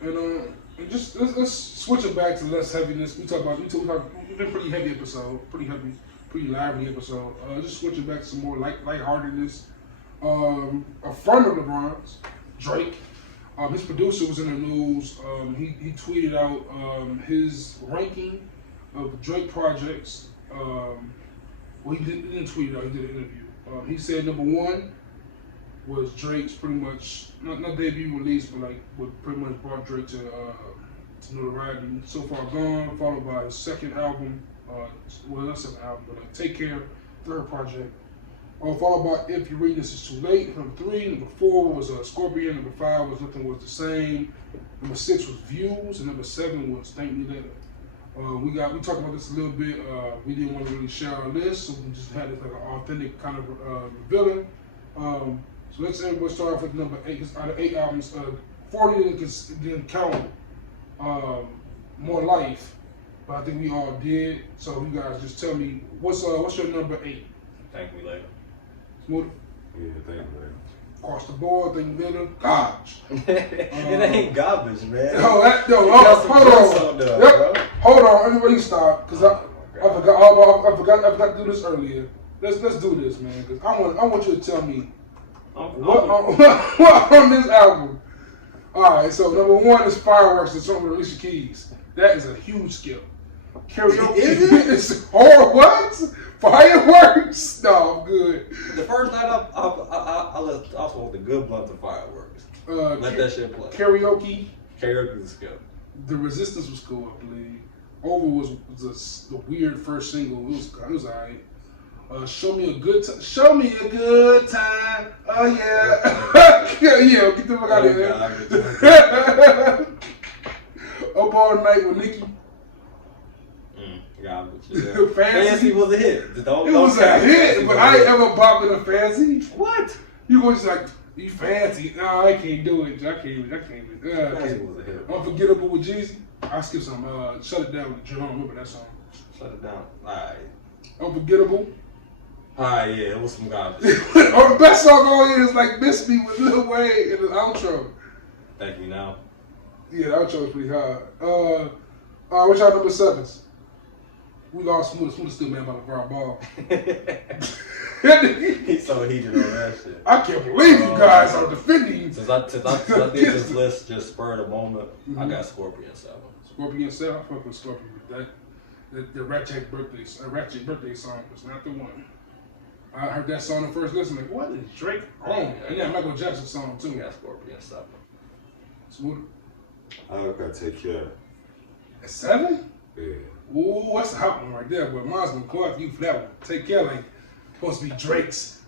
and just let's switch it back to less heaviness. We've been pretty heavy episode, pretty lively episode. Just switch it back to some more lightheartedness. A friend of LeBron's, Drake, his producer was in the news. He tweeted out his ranking of Drake projects. Well, he didn't tweet it out. He did an interview. He said number 1 was Drake's pretty much not debut release, but like what pretty much brought Drake to notoriety. So Far Gone, followed by his second album, Well, that's an album, but Take Care, third project. Followed by If You Read This Is Too Late, number 3. Number 4 was Scorpion. Number 5 was Nothing Was the Same. Number 6 was Views, and number 7 was Thank Me Later. We talked about this a little bit. We didn't want to really share our list, so we just had this like an authentic kind of revealing. So let's everybody start off with number 8. Out of 8 albums, 40 didn't count More Life, but I think we all did. So you guys just tell me what's your number 8? Thank Me Later. Smooda? Yeah, thank you, man. Across the board, Thank Me Later. Garbage. It ain't garbage, man. Hold on. Everybody stop, because I forgot to do this earlier. Let's do this, man, because I want you to tell me what on this album. All right, so number 1 is Fireworks, the song with Alicia Keys. That is a huge skip. Karaoke is horrible. What? Fireworks? No, I'm good. The first night I smoked the good blunt of Fireworks. Let that shit play. Karaoke Karaoke is good. The Resistance was cool, I believe. Over was the weird first single. It was alright. Show Me a Good Time. Show Me a Good Time. Oh yeah. Yeah, get the fuck out of here. Up All Night with Nicki. Fancy was a hit. It was a hit, but I ain't ever popped in a Fancy. What? You was like, you fancy? No, I can't do it. I can't. Fancy was a hit. Unforgettable with Jeezy. I skipped some. Shut It Down with Jerome. Remember that song? Shut It Down. Alright. Unforgettable. Alright, yeah, it was some garbage. The best song on here is like Miss Me with Lil Wayne in the outro. Thank Me Now. Yeah, the outro was pretty hard. What's y'all number 7s? We lost Smooda. Smooda still mad about LeVar Ball. He's so heated on that shit. I can't believe you guys are defending. Since I did this list just spurred a moment, I got Scorpion 7. Scorpion 7? I fuck with Scorpion. The Ratchet birthday song was not the one. I heard that song the first listen, like, what is Drake on? And yeah, Michael Jackson song too. I got Scorpion 7. Smooda? I gotta Take Care. At 7? Yeah. Ooh, that's a hot one right there, but mine's gonna call after you for that one. Take Care, like, supposed to be Drake's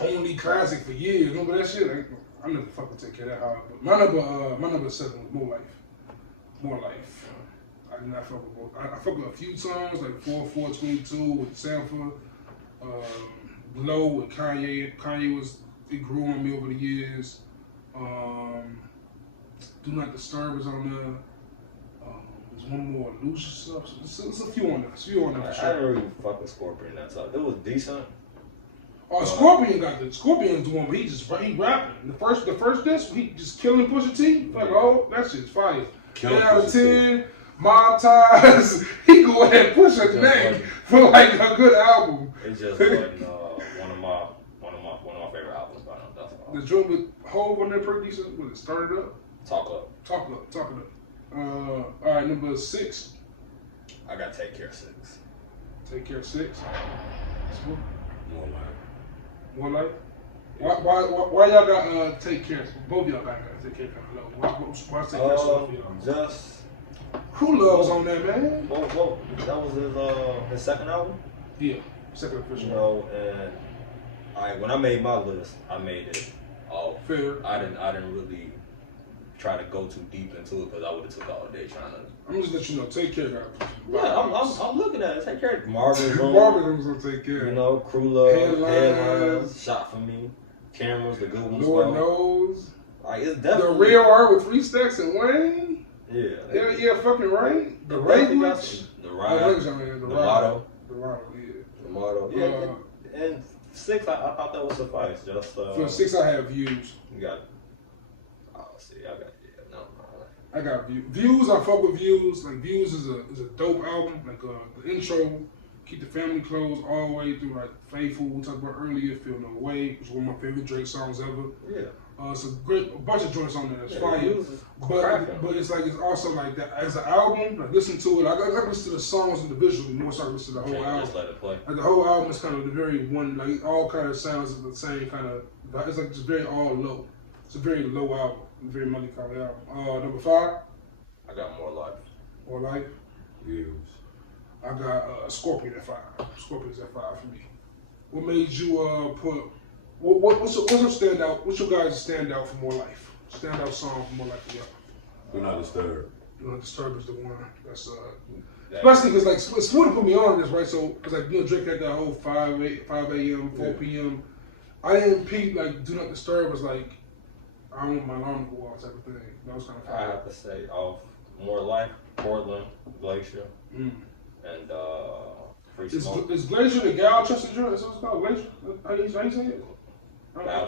only classic for years. Remember that shit? Like, I never fucking Take Care that hard. But my number 7 was More Life. More Life. I did not fuck with both. I fuck with a few songs, like 422 with Sanford, Blow with Kanye. It grew on me over the years. Do Not Disturb is on there. There's one more, Lose Yourself. There's a few on there. For sure. I didn't really fuck with Scorpion that time. It was decent. Scorpion's the one where he rapping. The first disc, he just killing Pusha T. Like, oh, that shit's fire. 10 out of 10, Mob Ties. He go ahead and push her name for like a good album. It just wasn't one of my favorite albums by him. That's all. The joint with Hov on there pretty decent. Was it Started Up? Talk Up. All right, number 6. I got Take Care 6. Take Care 6. More Life. More Life. Why y'all got Take Care? Both y'all got Take Care kind of low. Why Take Care so low? Just Who Loves on there, man? Well, that was his second album. Yeah, second official. You know, and when I made my list, I made it all fair. I didn't really try to go too deep into it because I would have took all day trying to. I'm just let you know, Take Care got. Yeah, I'm looking at it. Take Care. Marvin's Room. Marvin was gonna Take Care. You know, Crew Love, Headlines, Shot for Me, Cameras, the good ones. Lord Knows. Like it's definitely The Real Art with 3 Stacks and Wayne. Yeah. Yeah, fucking right. The Language. The Motto. Yeah. And 6, I thought that would suffice. Just for 6, I have Views. You got. Oh, see, I got Views. I fuck with Views. Like Views is a dope album. Like the intro, Keep the Family Close all the way through. Like Faithful, we talked about earlier. Feel No Way, which is one of my favorite Drake songs ever. Yeah. It's a bunch of joints on there. It's fire. But it's like it's also like that as an album. Like listen to it. I listen to the songs individually more so I listen to the whole album. Just let it play. Like the whole album is kind of the very one. Like it all kind of sounds the same kind of. It's like just very all low. It's a very low album. Very melancholy album. Number 5. I got More Life. More Life. Views. I got Scorpion at 5. Scorpion's at 5 for me. What made you put? What's your standout? What's your guys' standout for More Life? Standout song for More Life for y'all. Do Not Disturb. Do Not Disturb is the one. That's especially because like Smooda put me on this, right? So because like Drake had that whole 5 a.m. 4 p.m. I didn't peep like Do Not Disturb was like I don't want my alarm to go off type of thing. That was kind of. I have to say off More Life, Portland, Glacier, and Free Smoke. Is Glacier the gal Chester joint? Is that what it's called? Glacier? How you say it?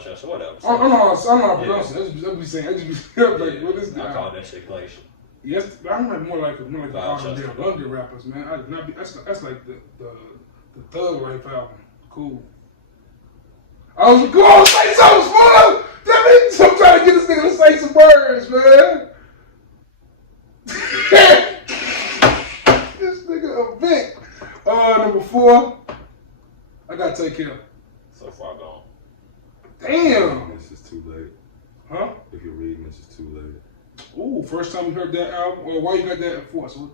Chester, whatever. I don't know how to pronounce it. I just be saying. I just be like, what is that? I call that shit Glacier. Yes, I'm like more like the London rappers, man. That's like the Thug Life album. Cool. I was like, go on, say something, Smooda! Damn it, I'm trying to get this nigga to say some words, man. This nigga a Vic. Number 4, I gotta Take Care. So Far Gone. Damn. This is too late. Huh? If you're reading this, is too late. Ooh, first time you heard that album? Well, why you got that at 4? So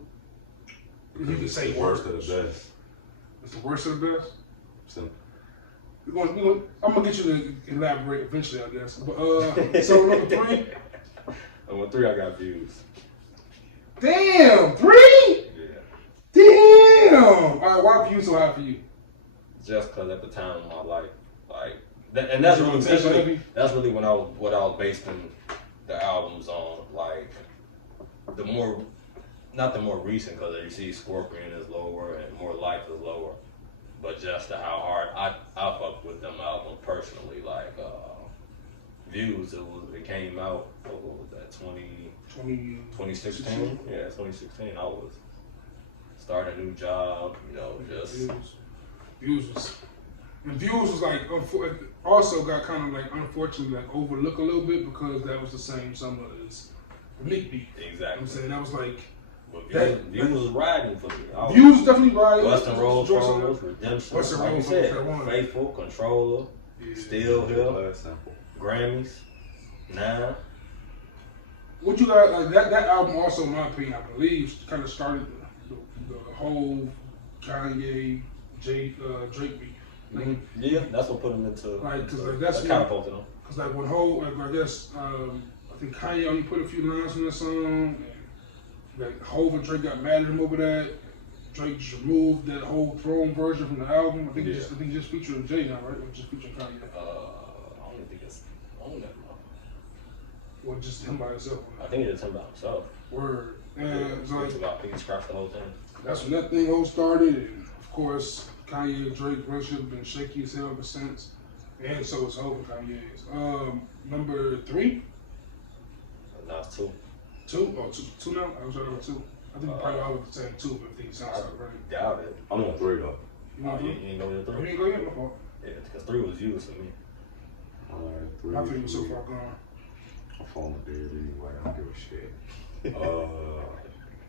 you can It's say the worst words. of the best. It's the worst of the best? Simple. I'm gonna get you to elaborate eventually, I guess. But so number 3. Number 3, I got Views. Damn, 3? Yeah. Damn. All right, why Views so high for you? Just because at the time of my life, like, and that's really when what I was basing the albums on. Like, not the more recent, because you see Scorpion is lower and More Life is lower, but just how hard I fuck with them albums personally. Like Views, it came out. What was that? 2016. Yeah, 2016. I was starting a new job. Just Views was like also got kind of like unfortunately like overlooked a little bit because that was the same summer as Nick Beat. Exactly. You know what I'm saying that was like. Views was riding for me. Views definitely riding. Western Road Trollers, Redemption, like you said, Faithful, Controller, Still Here, Grammys, 9. What you got? Like that album also, in my opinion, I believe, kind of started the whole Kanye, Drake beat. Like, yeah, that's what put him into. Like, cause like that's catapulted him. Cause like when I guess I think Kanye only put a few lines in the song. Like Hov and Drake got mad at him over that. Drake just removed that whole Throne version from the album. I think he just featuring Jay now, right? Or just featuring Kanye. I don't think it's on that one. Or just him by himself. I think it's him by himself. Word. And it's like, I think he scratched the whole thing. That's when that thing all started, and of course Kanye and Drake relationship been shaky as hell ever since. And so is Hov and Kanye's. Number 3? No, it's 2. 2? Oh, two now? I was right on 2. I think probably all of the same 2, but I think it sounds like right. Doubt it. I'm on 3 though. You ain't go to 3? You ain't go yet? My fault. Yeah, because 3 was used for me. Alright, 3. I think it was so far gone. I'm falling dead anyway. I don't give a shit.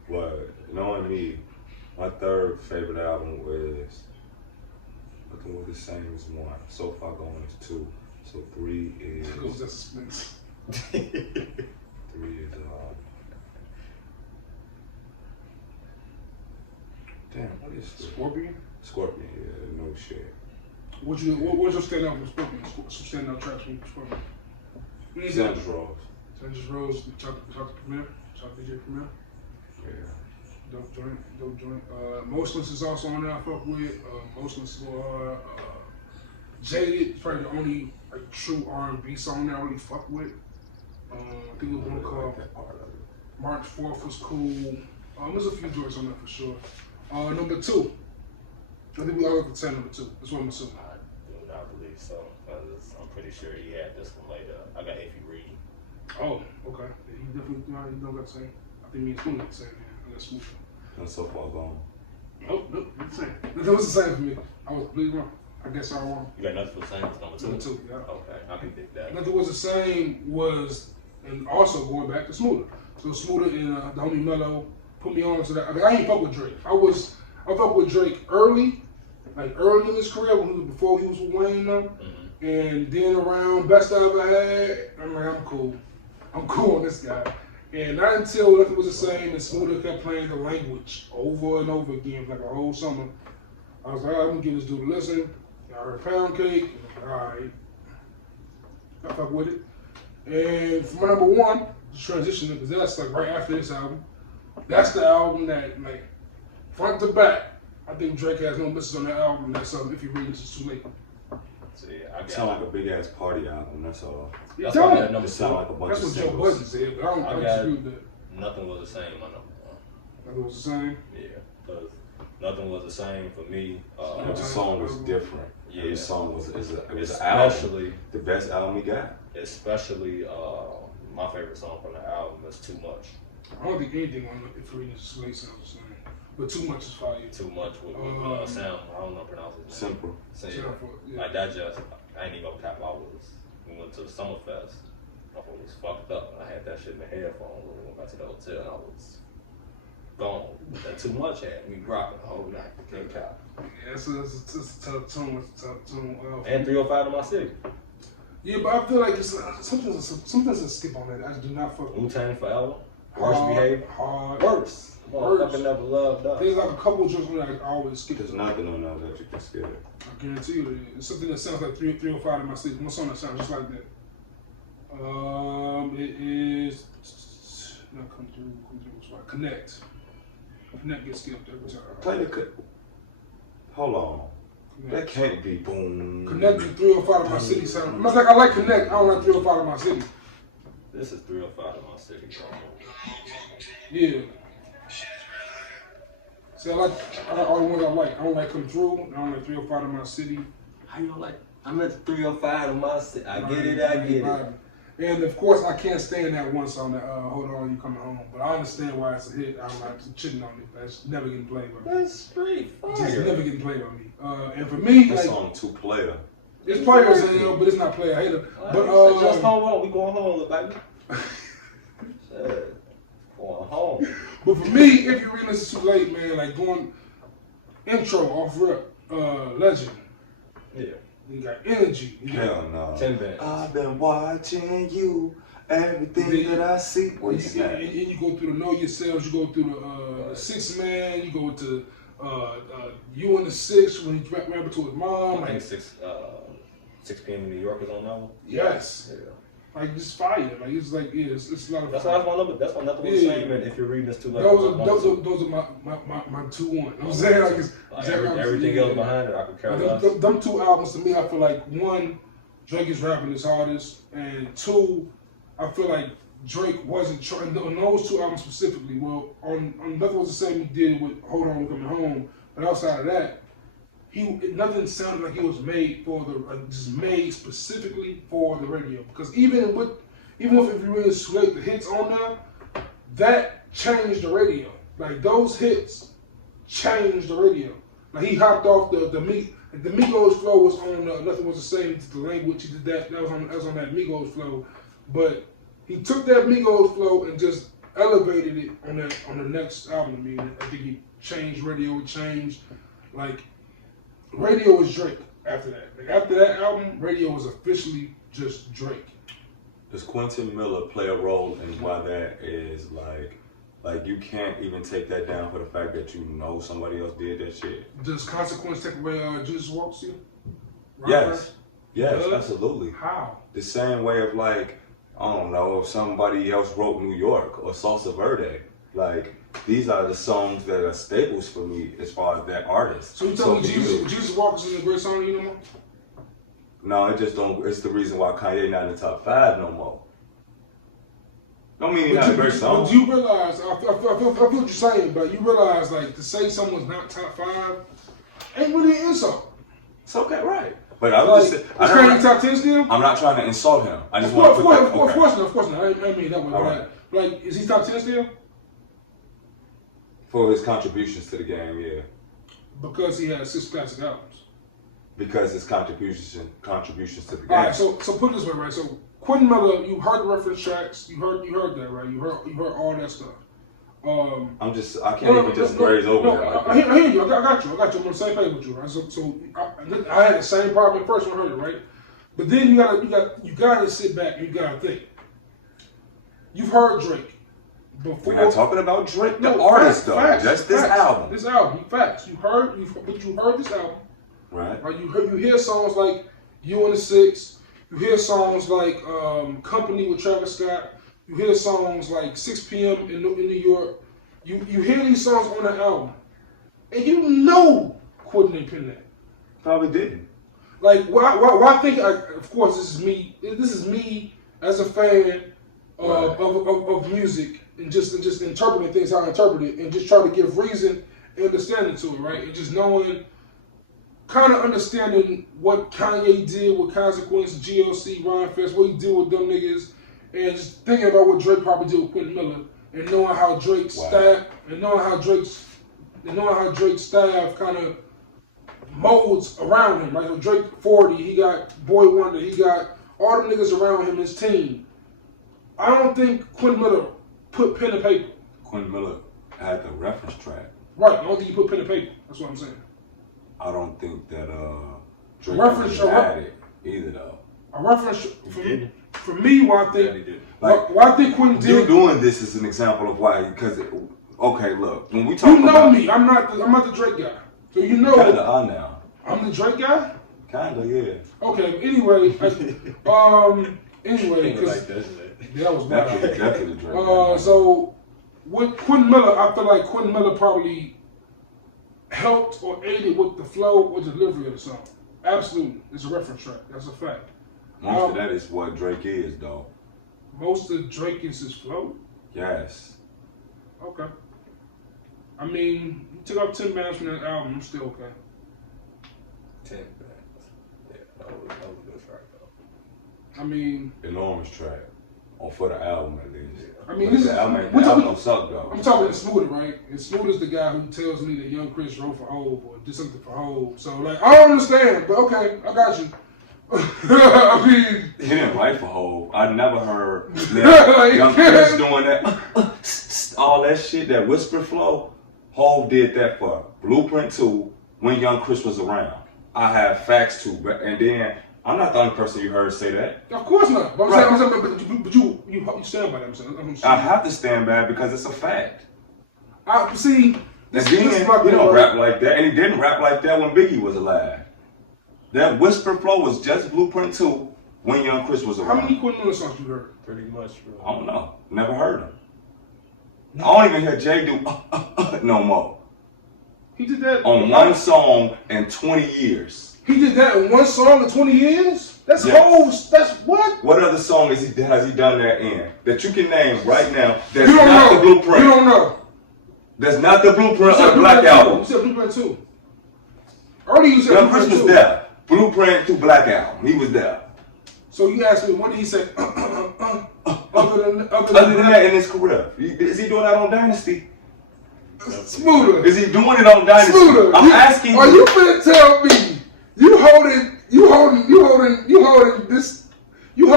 But knowing me, my 3rd favorite album was looking what the same as 1. So Far Gone is 2. So 3 is. It goes that suspense. 3 is damn, what is this? Scorpion? Scorpion, yeah, no shit. What's your standout from Scorpion? Some standout tracks from Scorpion. Sanders Rose. Sanders Rose, Chocolate Premier, Chocolate DJ Premier. Yeah. Dope joint. Motionless is also on there I fuck with. Motionless or Jaded, probably the only like true R&B song that I really fuck with. I think it was one called March 4th was cool. There's a few joints on there for sure. Number 2. I think we all got the 10 number 2. That's what I'm assuming. I do not believe so. Because I'm pretty sure he had this one later. I got If You Read. Oh, okay. Yeah, he definitely he don't got the same. I think me and Smooth got the same, man. I got Smooth. And So Far Gone. Nope, it's the same. It was the same for me. I was completely wrong. I guess I was wrong. You got Nothing for the Same as number 2? Number 2, yeah. Okay, I can pick that. Nothing Was the Same was, and also going back to Smooda. So Smooda and the homie Mello put me on to that. I mean, I ain't fuck with Drake. I fuck with Drake early in his career before he was with Wayne now. And then around Best I Ever Had, I'm like, I'm cool on this guy. And not until Nothing Was the Same and Smooda kept playing The Language over and over again for like a whole summer, I was like, I'm gonna give this dude a listen. I heard Pound Cake, and I'm like, alright. I fuck with it. And for my number one, transitioning, because that's like right after this album. That's the album that, like, front to back, I think Drake has no misses on that album. That's If You Read This Is Too Late. See, I It sound like a big ass party album. That's all. That's why I got number It sound four. like a bunch That's of what Joe singles. Budden said, but I I disagree with that. Nothing Was the Same, my number one. Nothing Was the Same. Yeah, because Nothing Was the Same for me. But the song was different. Yeah. Every song was an album. Especially, The best album we got. especially my favorite song from the album is Too Much. I don't think anything on If You Read This Is Too Late sounds the same. But Too Much is fire. Too Much with Sam, I don't know how to pronounce his name. Simple. So, Yeah. like that just, I ain't even gonna cap, we went to the Summerfest. My phone was fucked up. I had that shit in the headphones when we went back to the hotel and I was gone. That Too Much had me rocking the whole night. Can't cap. Yeah, it's a tough tune. It's a tough tune. And 305 in my city. Yeah, but I feel like it's something's a skip on that. I just do not fuck with. Wu-Tang Forever. Worst Behavior. Hard. Worst. Motherfucker never loved us. There's like a couple of jokes where I always skip. There's nothing on that that you can skip. I guarantee you, it's something that sounds like 305 in my city. One song that sounds just like that. It is not Come Through. It's right. Connect. Connect gets skipped every time. Play the Hold on. That Connect. can't be boom. Connect and 305 in my city sound. I like Connect. I don't like 305 in my city. This is 305 in my city. Yeah. See, I like all the ones I like. I don't like Come Through. I don't like 305 in my city. How you don't like? I'm at 305 in my city. I get it. And of course, I can't stand that one song that Hold On, You Coming Home. But I understand why it's a hit. I'm like chitting on it. That's never getting played by me. That's straight fire. Just never getting played by me. And for me, That like, song 2-player. it's players, but it's not player hater. But just hold on, we going home, baby. Shit. Going home. But for me, If You Read This Is Too Late, man, like going intro off rip, Legend. Yeah. You got Energy. You got Hell no. 10 bands. I've been watching you. Everything that I see. Where you at? and you go through the Know Yourselves, you go through the Six Man, you go to You and the Six when he's rapping to his mom. I Like, think 6 p.m. in New York is on that one. yes. Yeah. Like, just fire. Like, it's like, yeah, it's a lot of That's fire. why that's why Nothing Was the Same. And If You're Reading This Too Late. Those are my 2-1. I'm saying, like, it's everything else behind it, I could care less. Them two albums to me, I feel like one, Drake is rapping his hardest, and two, I feel like Drake wasn't trying on those two albums specifically. Well, on Nothing Was the Same he did with Hold On, Coming Home, but outside of that, nothing sounded like it was made for just made specifically for the radio. Because even if you really select the hits on there, that changed the radio. Like those hits changed the radio. Like he hopped off the Migos flow was on Nothing Was the Same. The Language, he did that. That was on that Migos flow, but he took that Migos flow and just elevated it on the next album. I mean, I think he changed radio. It changed like. Radio was Drake after that. Like after that album, radio was officially just Drake. Does Quentin Miller play a role in why that is like you can't even take that down for the fact that you know somebody else did that shit? Does Consequence take away Jesus Walks here? Yes. Yes, Does? absolutely. How? The same way of like, I don't know, if somebody else wrote New York or Salsa Verde. Like, these are the songs that are staples for me as far as that artist. So you tell me Jesus Walks is a great song to you no more? No, it just don't. It's the reason why Kanye not in the top 5 no more. Don't mean he's not a great song. But do you realize, I feel what you're saying, but you realize like to say someone's not top 5 ain't really an insult. It's okay, right? But I was just Is Kanye top 10 still? I'm not trying to insult him. I just want to put that. Of course not. I didn't mean that way. All right. Like, is he top 10 still? For his contributions to the game, yeah. Because he had 6 classic albums. Because his contributions to the game. All right, so put it this way, right? So Quentin Miller, you heard the reference tracks, you heard that, right? You heard all that stuff. I can't even just graze over that. Like I hear you. I got you. I'm on the same page with you, right? So I had the same problem at first when I heard it, right? But then you gotta sit back and you gotta think. You've heard Drake. before. We're not talking about Drake, the No, artist, though. facts, Just this facts. album. This album, facts. You heard this album, Right. right? You hear songs like "You and the Six." You hear songs like "Company" with Travis Scott. You hear songs like "6 p.m. in New York." You hear these songs on the album, and you know Quentin ain't pin that. Probably didn't. Like, why think? Of course, this is me. This is me as a fan of music and just interpreting things how I interpret it, and just try to give reason and understanding to it, right? And just knowing, kind of understanding what Kanye did with Consequence, GLC, Rhymefest, what he did with them niggas, and just thinking about what Drake probably did with Quentin Miller, and knowing how Drake's staff, and knowing how Drake's staff kind of molds around him, right? So Drake 40, he got Boy Wonder, he got all the niggas around him, his team. I don't think Quentin Miller put pen to paper. Quentin Miller had the reference track. Right, I don't think he put pen to paper. That's what I'm saying. I don't think that Drake Reference had it either, though. A reference for me, why I think why I think Quentin did. You doing this is an example of why, because okay, look, when we talk You know about me, I'm not the Drake guy. So you know kinda are now. I'm the Drake guy? Kinda, yeah. Okay, anyway, because that was bad. Definitely Drake guy. So with Quentin Miller, I feel like Quentin Miller probably helped or aided with the flow or delivery of the song. Absolutely. It's a reference track. That's a fact. Most of that is what Drake is, though. Most of Drake is his flow? Yes. Okay. I mean, you took off 10 bands from that album, I'm still okay. 10 bands. Yeah, that was a good track, though. I mean... Enormous track. Or for the album, at least. I mean, this is... The album don't suck, though. I'm talking to Smooda, right? And Smooda's the guy who tells me that Young Chris wrote for Hov or did something for Hov. So, like, I don't understand, but okay, I got you. I mean... He didn't write for Hov. I never heard that Young Chris doing that. All that shit, that whisper flow. Hov did that for Blueprint 2 when Young Chris was around. I have facts too, and then I'm not the only person you heard say that. Of course not. But I'm saying, but you stand by that. I'm saying. I have to stand by it because it's a fact. See, This is my thing, don't rap like that, and he didn't rap like that when Biggie was alive. That whisper flow was just Blueprint 2 when Young Chris was around. How many Quentin Miller songs you heard? Pretty much, bro. I don't know. Never heard him. I don't even hear Jay do no more. He did that on one song in 20 years. He did that in one song in 20 years? That's that's what? What other song has he done that in? That you can name right now that's you don't not know. the Blueprint. You don't know. That's not the Blueprint of the Black Album. You said Blueprint 2. Earlier you said Young Blueprint Chris 2. was there. Blueprint to Black Album. He was there. So you asked me, what did he say? Other than that in his career. Is he doing that on Dynasty? Smooda. Is he doing it on Dynasty? Smooda. I'm asking you. Are you finna tell me you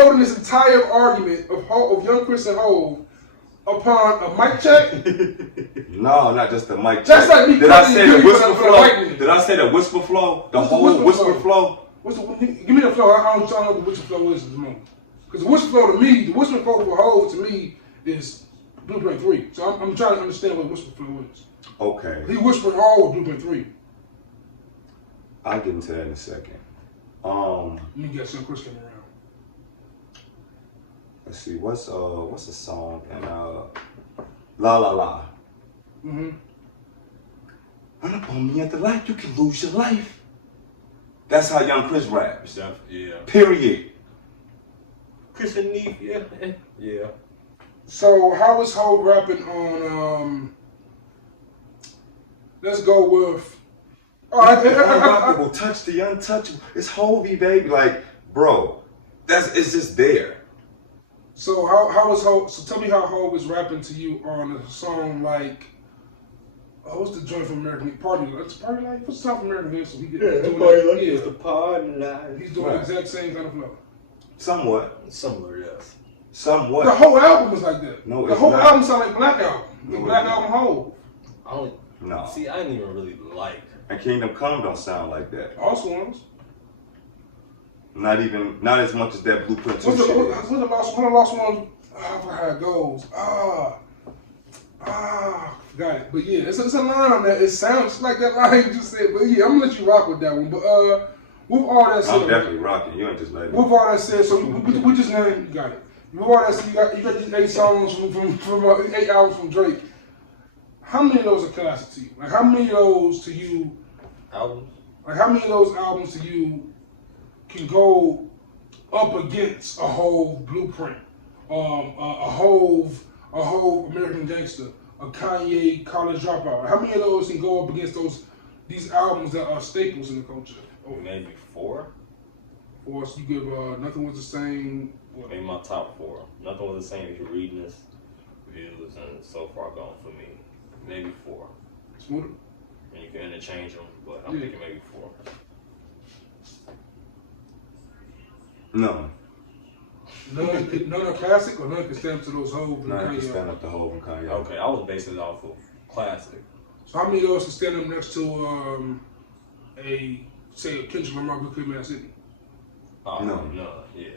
holding this entire argument of Young Chris and Hov upon a mic check? No, not just the mic check. That's like me. Did I say the whisper flow? Did I say the whisper flow? The whole whisper flow? Give me the flow. I don't know what the whisper flow is at the moment. Because the whisper flow to me, the whisper flow for Hov to me is Blueprint 3. So I'm trying to understand what the whisper flow is. Okay. He whispered Hov with Blueprint 3. I'll get into that in a second. Let me guess, Young Chris came around. Let's see, what's the song and La La La. Mm-hmm. Run up on me at the light, you can lose your life. That's how Young Chris raps. Yeah. Period. Chris and Neef, yeah. So how is Hov rapping on let's go with Unrockable, touch the untouchable. It's Hovey, baby. Like, bro, it's just there. So how is Hov? So tell me how Hov is rapping to you on a song like what's the joint from American Party Life? It's Party Life. What's the song from American Hustle? Party Life is the party life. He's doing the exact same kind of flow. Somewhat. Similar, yes. Somewhat. The whole album is like that. No, the whole album sounds like Black Album. The Black Album Hov. No. See, I didn't even really like. And Kingdom Come don't sound like that. Also ones. Not as much as that Blueprint 2 shit. What's the last one? I forgot how it goes. Got it. But yeah, it's a line on that. It sounds like that line you just said. But yeah, I'm gonna let you rock with that one. But with all that said, I'm definitely rocking. You ain't just letting me. With all that said, so we just named. You got it. With all that said, you got these 8 songs from 8 albums from Drake. How many of those are classic to you? Like how many of those to you? Albums? Like how many of those albums to you can go up against a whole Blueprint, a whole American Gangster, a Kanye College Dropout? How many of those can go up against these albums that are staples in the culture? Maybe 4. Or so you give Nothing Was the Same. Maybe my top 4. Nothing Was the Same if you're reading this. Views and So Far Gone for me. Maybe 4. Smooda? And you can interchange them, but I'm thinking maybe 4. No. None are classic or none can stand up to those Hov and None can Kanye? stand up to Hov and Kanye. Okay, I was basing it off of classic. So how many of those can stand up next to a Kendrick Lamar, Good Kid, Mad City? No. Yeah.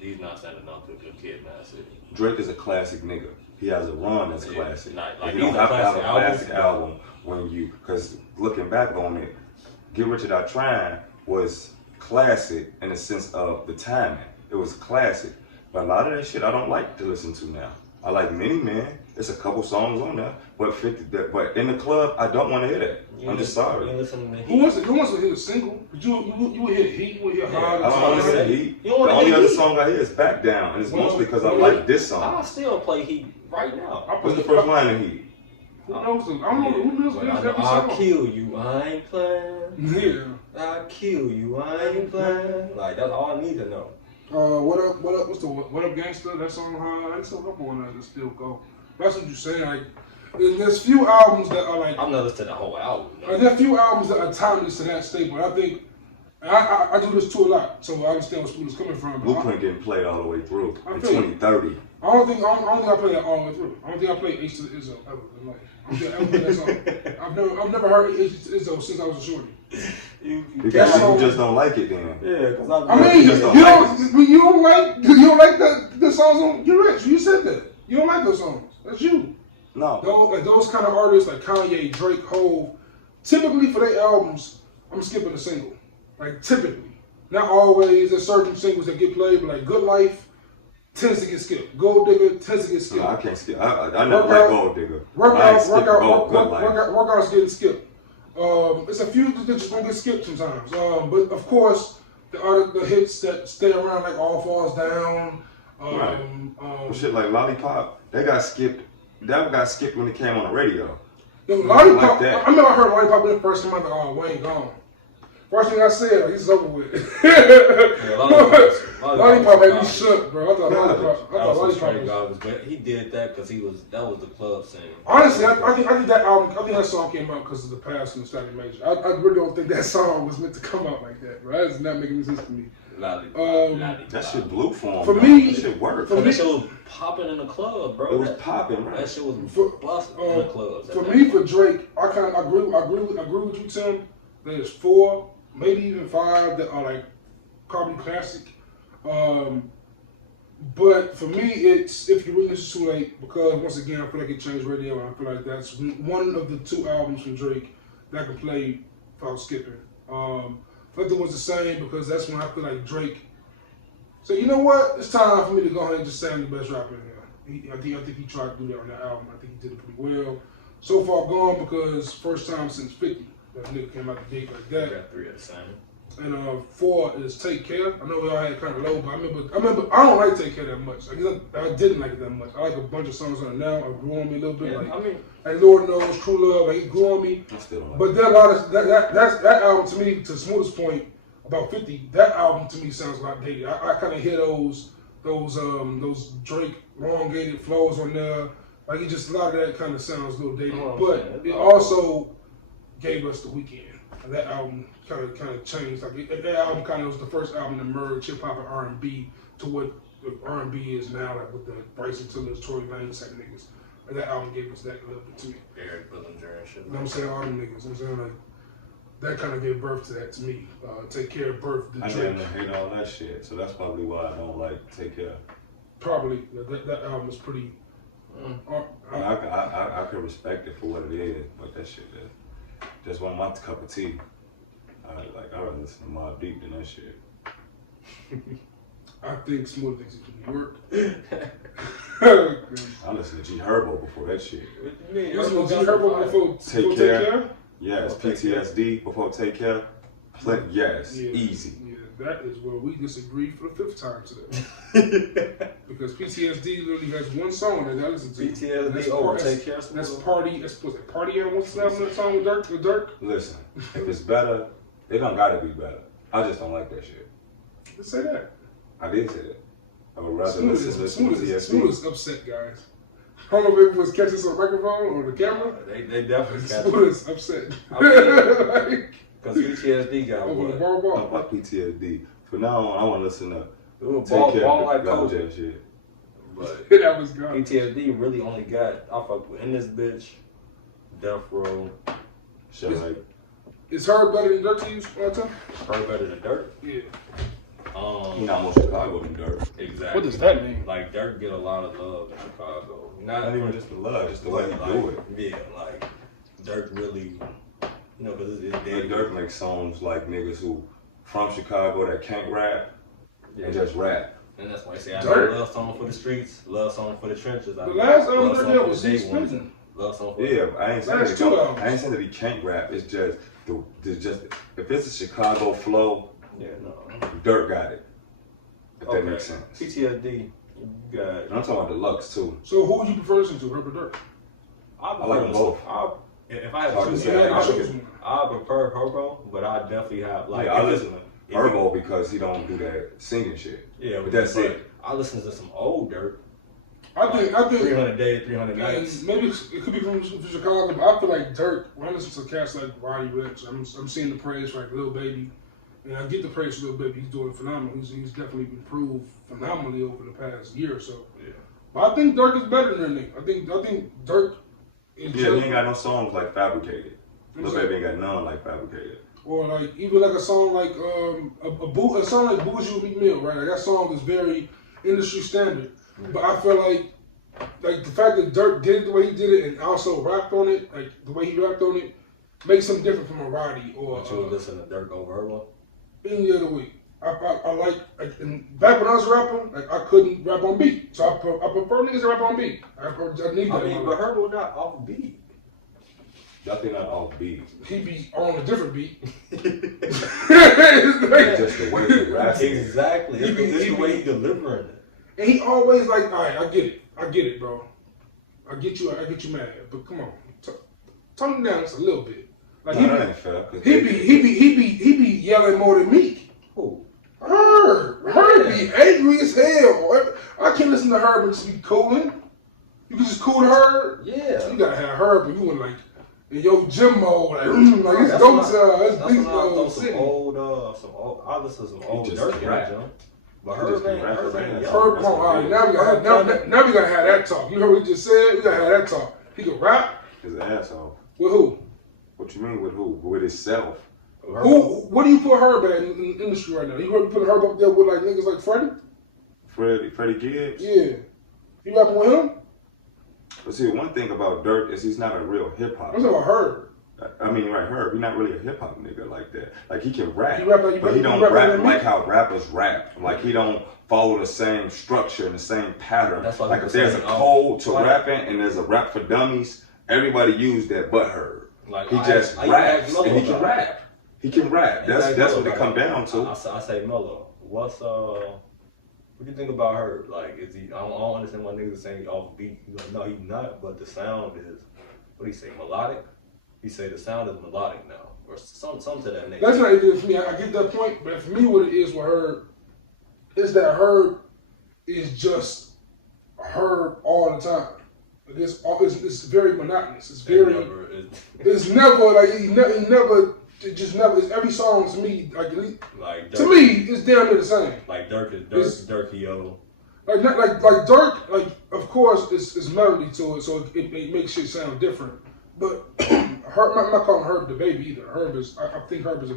He's not standing up to a Good Kid, Mad City. Drake is a classic nigga. He has a run that's classic. Like you don't have to have a classic album when you, because looking back on it, Get Rich or Die Trying was classic in the sense of the timing. It was classic. But a lot of that shit I don't like to listen to now. I like Many Men. There's a couple songs on there, but in the club, I don't want to hear that. I'm just sorry. Who wants to hear a single? You would hear Heat, you would hear Hard. I don't want to hear Heat. The only other song I hear is Back Down, and it's mostly because I like this song. I still play Heat right now. What's the first line in Heat? Who knows? I don't know. Who knows every I'll song? kill you, I ain't playing. Yeah. I'll kill you, I ain't playing. Like, that's all I need to know. What up? What's the What Up Gangsta? That song, that's a couple one that still go. That's what you're saying. Like, there's few albums that are like. I'm not listening to the whole album. No. There's a few albums that are timeless to that staple. I think I do this too a lot, so I understand where Smooda's coming from. Blueprint getting played all the way through in 2030. I don't think I play that all the way through. I don't think I played H to the Izzo ever in life. I don't think I ever played that song. I've never heard H to the Izzo since I was a shorty. Because you just don't like it then. Yeah, because I mean, you don't like the songs on Get Rich. You said that. You don't like those songs. That's you. No. Those kind of artists like Kanye, Drake, Hov, typically for their albums, I'm skipping a single. Like typically. Not always. There's certain singles that get played, but like Good Life tends to get skipped. Gold Digger tends to get skipped. No, I can't skip. I never like Gold Digger. Workout's getting skipped. It's a few that just don't get skipped sometimes. But of course, the hits that stay around like All Falls Down. Shit like Lollipop, they got skipped. That got skipped when it came on the radio. Lollipop, I remember I heard Lollipop when it first came out. Oh, Wayne gone. First thing I said, he's over with. Lollipop made me shook, bro. I thought Lollipop was. But he did that because that was the club scene. Honestly, I think that song came out because of the past and Static Major. I really don't think that song was meant to come out like that, bro. That does not make any sense to me. That shit blew for him. For me, that shit worked. That shit was popping in the club, bro. It was popping, right? That shit was busting in the clubs. For me, for Drake, I agree with you, Tim. There's 4, maybe even 5 that are like carbon classic. But for me, it's If You Waiting, It's Too Late, because once again, I feel like it changed radio, and I feel like that's one of the 2 albums from Drake that I can play without skipping. Nothing Was the Same, because that's when I feel like Drake said, you know what, it's time for me to go ahead and just say I'm the best rapper in here. I think he tried to do that on that album. I think he did it pretty well. So Far Gone, because first time since 50 that nigga came out the gate like that. Got 3 at the same. And 4 is Take Care. I know we all had it kind of low, but I remember I don't like Take Care that much. I didn't like it that much. I like a bunch of songs on it now. It grew on me a little bit. Yeah, like Lord Knows, True Love, like it grew on me. I still don't like But there are a lot of that album to me, to Smooda's point about 50. That album to me sounds a lot dated. I kind of hear those Drake elongated flows on there. Like it just a lot of that kind of sounds a little dated. But it also gave us The Weeknd. That album kind of changed. Like that album kind of was the first album to merge hip hop and R&B to what R&B is now, like with the Bryson Tillers, Tory Lanez type niggas. And that album gave us that a little bit to me. Eric Bellinger and shit. You know what I'm saying? All them niggas. You know what I'm saying? Like that kind of gave birth to that to me. Take Care birth the Drake. I didn't hate all that shit, so that's probably why I don't like Take Care. Probably that album is pretty I can respect it for what it is, but that shit just wasn't my cup of tea. I rather listen to Mobb Deep than that shit. I think Smooda thinks he can work. I listened to G Herbo before that shit. What you mean? You listened to G Herbo before Take Care? Yes, PTSD before Take Care. Yes, yeah, easy. Yeah, that is where we disagree for the 5th time today. Because PTSD literally has one song that I listen to. PTSD over Take Care. That's Party. That's supposed to Party on what's the name of that song with Dirk? Listen, if it's better, it don't gotta be better. I just don't like that shit. Let's say that. I did say that. I would rather listen to PTSD. Smooda's upset, guys. I don't know if it was catching us on the microphone or the camera. They definitely catch Smooda's upset. Because PTSD got what? How about PTSD? For now on, I want to listen to Take Care of the shit. But that was gone. PTSD really only got, I fuck with In This Bitch, Death Row. Shit like. Is Herb better than Dirk to you, Tom? Herb better than Dirk? Yeah. He not more Chicago than Dirk. Exactly. What does that mean? Like, Dirk get a lot of love in Chicago. Not even just the love, just the way he do it. Yeah, like, Dirk really, you know, because it's Like Dirk makes songs like niggas who from Chicago that can't rap and just rap. And that's why I say I got love song for the streets, love song for the trenches. The last album Dirk did was He's Prison. Love song for I ain't saying that he can't rap. It's just if it's a Chicago flow, Dirk got it. If that makes sense. PTSD, you got. And I'm talking about deluxe too. So who would you prefer to listen to, Herb or Dirk? I like them both. If I had to choose, I prefer Herbo, but I definitely have like. I listen to Herbo because he don't do that singing shit. Yeah, but that's it. I listen to some old Dirk. I think 300 Days, 300 Nights. Maybe it could be from Chicago, but I feel like Dirk. When I listen to cats like Roddy Ricch, I'm seeing the praise for like Lil Baby, and I get the praise for Lil Baby. He's doing phenomenal. He's definitely improved phenomenally over the past year or so. Yeah. But I think Dirk is better than Nick. I think Dirk. He ain't got no songs like Fabricated. Lil Baby ain't got none like Fabricated. Or like even like a song like a song like Bougie with Meek Mill, right? Like that song is very industry standard. But I feel like the fact that Dirk did it the way he did it and also rapped on it, like the way he rapped on it, makes him different from a Roddy or. But you would listen to Dirk over Herbo? Any other week. I like and back when I was rapping, like I couldn't rap on beat, so I prefer niggas to rap on beat. I need that. I mean, but Herbo not off beat. Definitely not off beat. He be on a different beat. Just the way he raps. Exactly. It's the way he delivering it. And he always like, all right, I get it, bro. I get you mad, but come on, tone it down just a little bit. Like that ain't fair. He be yelling more than me. Who? Herb be angry as hell. I can't listen to Herb and just be cooling. You can just cool Herb. Yeah. You gotta have Herb, and you want like in your gym mode, like it's dope as it's beast mode. Some old. I listen to some old Dirk in the gym. But Herb ain't. Herb, all right, now we gotta have that talk. You heard what he just said? We gotta have that talk. He can rap. His ass off. With who? What you mean with who? With himself. What do you put Herb at in the industry right now? You put Herb up there with like niggas like Freddie Gibbs? Yeah. You rapping with him? But see, one thing about Dirk is he's not a real hip hop. I'm talking about Herb. I mean, right, Herb. He's not really a hip hop nigga like that. Like he can rap, but he don't rap like how rappers rap. Like he don't follow the same structure and the same pattern. Like if there's a code to rapping and there's a rap for dummies, everybody use that but Herb. Like he just raps and he can rap. He can rap. That's what it come down to. I say Mello. What do you think about her? Like, is he? I don't understand why niggas are saying he off beat. He's like, no, he's not. But the sound is, what do you say, melodic? He say the sound is melodic now, or some to that nature. That's not even for me. I get that point, but for me, what it is with Herb is that Herb is just Herb all the time. Like it's very monotonous. It's never like he never. It just never. It's every song to me like Dirk, to me it's damn near the same. Like Dirk is Dirk-yo. Like Dirk, like of course it's melody to it, so it makes shit sound different. But Herb, I'm not calling Herb the baby either. I think Herb is a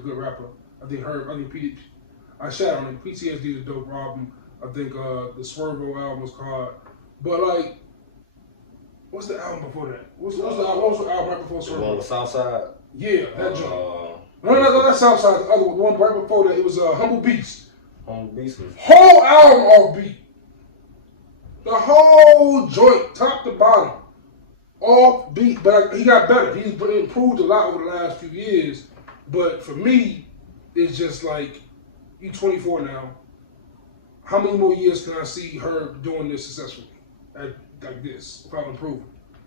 shout out him. PTSD is a dope album. I think the Swervo album was called. But like What's the album before that? What's the album right before The one with Southside? Yeah, that joint. No, that's Southside. The other one, the one right before that, it was Humble Beast. Humble Beast was... Whole album off beat. The whole joint, top to bottom, off beat. But he got better. He's improved a lot over the last few years. But for me, it's just like, you 24 now. How many more years can I see her doing this successfully? Like this, without improving.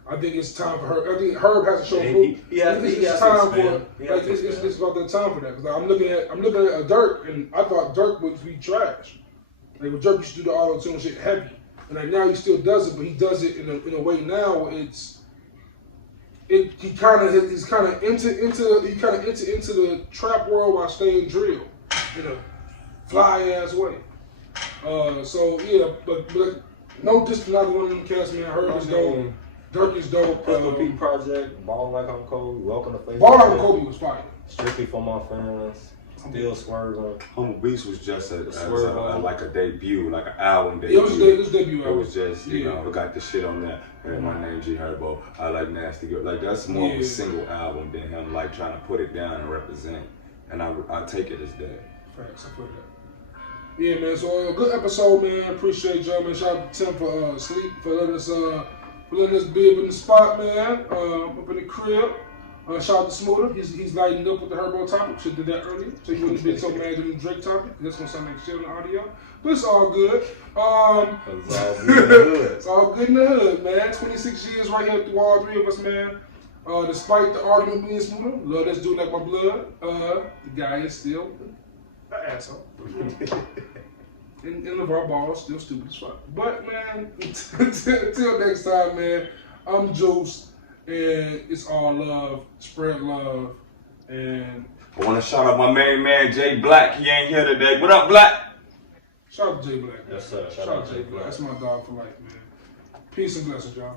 I think it's time for her. I think Herb has to show proof. It's time for it's about that time for that. Because I'm looking at Dirk, and I thought Dirk would be trash. Like when Dirk used to do the auto tune shit heavy, and like now he still does it, but he does it in a way now. He's kind of into the trap world while staying drill in a fly ass way. So yeah, but no diss to neither one of them cats, man. Herb is dope. Dirk is dope. Pistol Pete Project, Ball Like I'm Kobe, Welcome to Facebook. Ball Like I'm Kobe was fire. Strictly for my fans. Still swerving. Humble Beast was just like a debut, like an album debut. It was his debut album. It was just, you know, we got the shit on there. Hey, my name G Herbo. I like Nasty Girl. Like that's more of a single album than him like trying to put it down and represent. And I take it as that. Facts, I put that. Yeah, man. So a good episode, man. Appreciate y'all, man. Shout out to Tim for sleep for letting us be up in the spot, man. Up in the crib. Shout out to Smooda. He's lighting up with the Herbo topic. Should have did that earlier, so you wouldn't have been so mad at the Drake topic. That's gonna sound like shit on the audio, but it's all good. It's all good in the hood, man. 26 years right here through all three of us, man. Despite the argument being Smooda, love this dude like my blood. The guy is still an asshole. And LeVar Ball still stupid as fuck. But man, until next time, man. I'm Juice. And it's all love, spread love, and I want to shout out my main man, Jay Black. He ain't here today. What up, Black? Shout out to Jay Black. Yes, sir. Shout out to Jay Black. That's my dog for life, man. Peace and blessings, y'all.